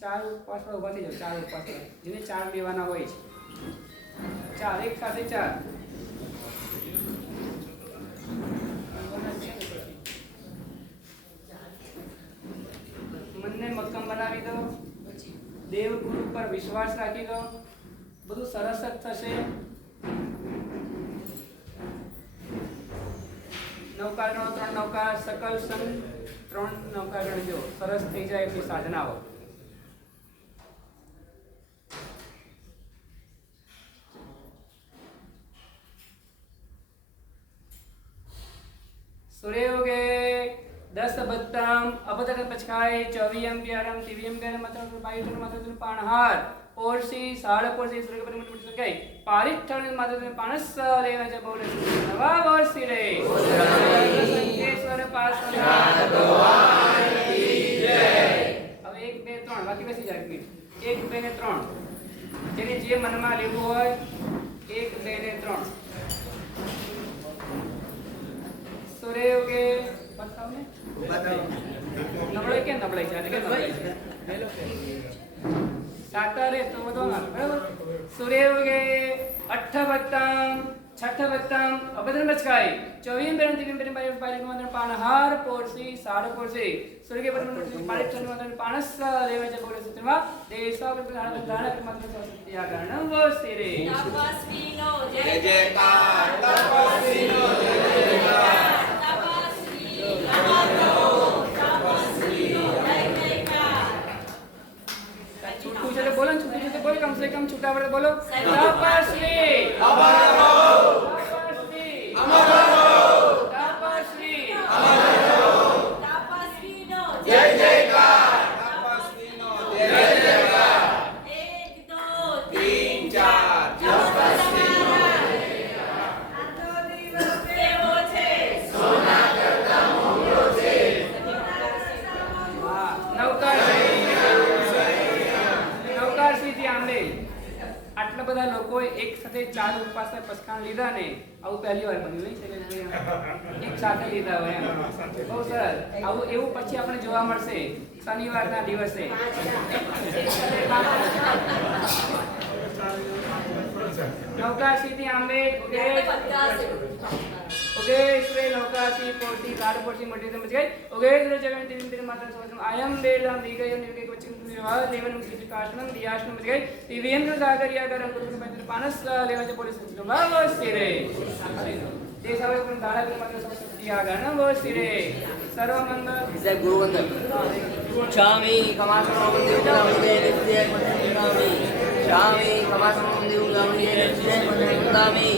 ચાર ઉપવાસ પર ઉભા થઈ જાઓ ચાર ઉપવાસ પર જેને ચાર લેવાના હોય છે ચાર એક સાથે ચાર મનને મક્કમ બનાવી દો દેવ ગુરુ પર વિશ્વાસ રાખી દો બધું સરસ જ થશે નૌકાગણો 3 નૌકા સકલ સંગ 3 નૌકાગણ જો સરસ થઈ જાય એટલી સાધનાઓ सूर्योगे 10 बत्तम अबदर पचखाए 24 प्यारम 23 प्यारम मतलब 22 मतलब पाणहार ओरसी साड़ पोरसी सूर्य पर मुट सके पारिठण मतलब पाणस रेवा जे बोले नवा वर्षी रे संकेश्वर पार्श्वनाथ भगवान की जय अब 1 2 3 बाकी बेसी જાય 1 2 ને 3 જેને જે મનમાં લેવું હોય 1 2 ને 3 सूर्योगे बताओ ने नबळे के नबळे છે કે નબળાઈ છે સાકારે તો બધો ના બરાબર सूर्योगे 8 बत्तम 6 बत्तम अबदन बचकाई 24 बेरन 3 बेरन पारिक मंदन पाणहार पोरसी साड़ पोरसी सूर्य के बरन पारिक चंद्र मंदन पाणस रेवा जे बोले सुतवा देशा पर धारण धारण मंत्र सत्या गणम वो सिरे तपस्वीनो जय जयकार तपस्वीनो जय जयकार छूटू चले बोलो छूटू से बोल कम से कम छूटा बड़े बोलो तपस्वी अमर रहो तपस्वी अमर रहो तपस्वी अमर रहो तपस्वीनो जय जयकार तपस्वीनो जय जयकार 1 2 3 4 तपस्वीनो આટલો દિવસ કેવો છે સોના કરતા મોંઘો છે हां નવકાર સીધી આંબે આટલા બધા લોકોએ એક સાથે ચાર ઉપવાસ પસકાણ લીધા ને આવું પહેલી વાર બન્યું નહીં શૈલેષભાઈ એક સાથે લીધા હોય એમ બહુ સરસ આવું એવું પછી આપણે જોવા મળશે શનિવારના દિવસે નૌકાશીથી આંબે ઓકે ઓકે શ્રી નૌકાશી પોટી ગાડ પોટી મટી સમજ ગઈ ઓકે શ્રી જગન તીન તીન માત્ર સમજ આયમ બેલમ નિગય નિગય કોચિંગ વિવાહ દેવન મુખી કાશનમ દિયાશનમ મજ ગઈ ટીવીએમ નો સાગરિયા કરમ કુરુ પંચ પાનસ લેવા પોલીસ ગંગા વસ્તિરે દેશાવે પણ દાડા કર માત્ર સમજ દિયા ગણ વસ્તિરે સર્વ મંગલ Bisa guru untuk Shami kemasan mandi ulang dia dia kami Shami kemasan mandi ulang dia dia kami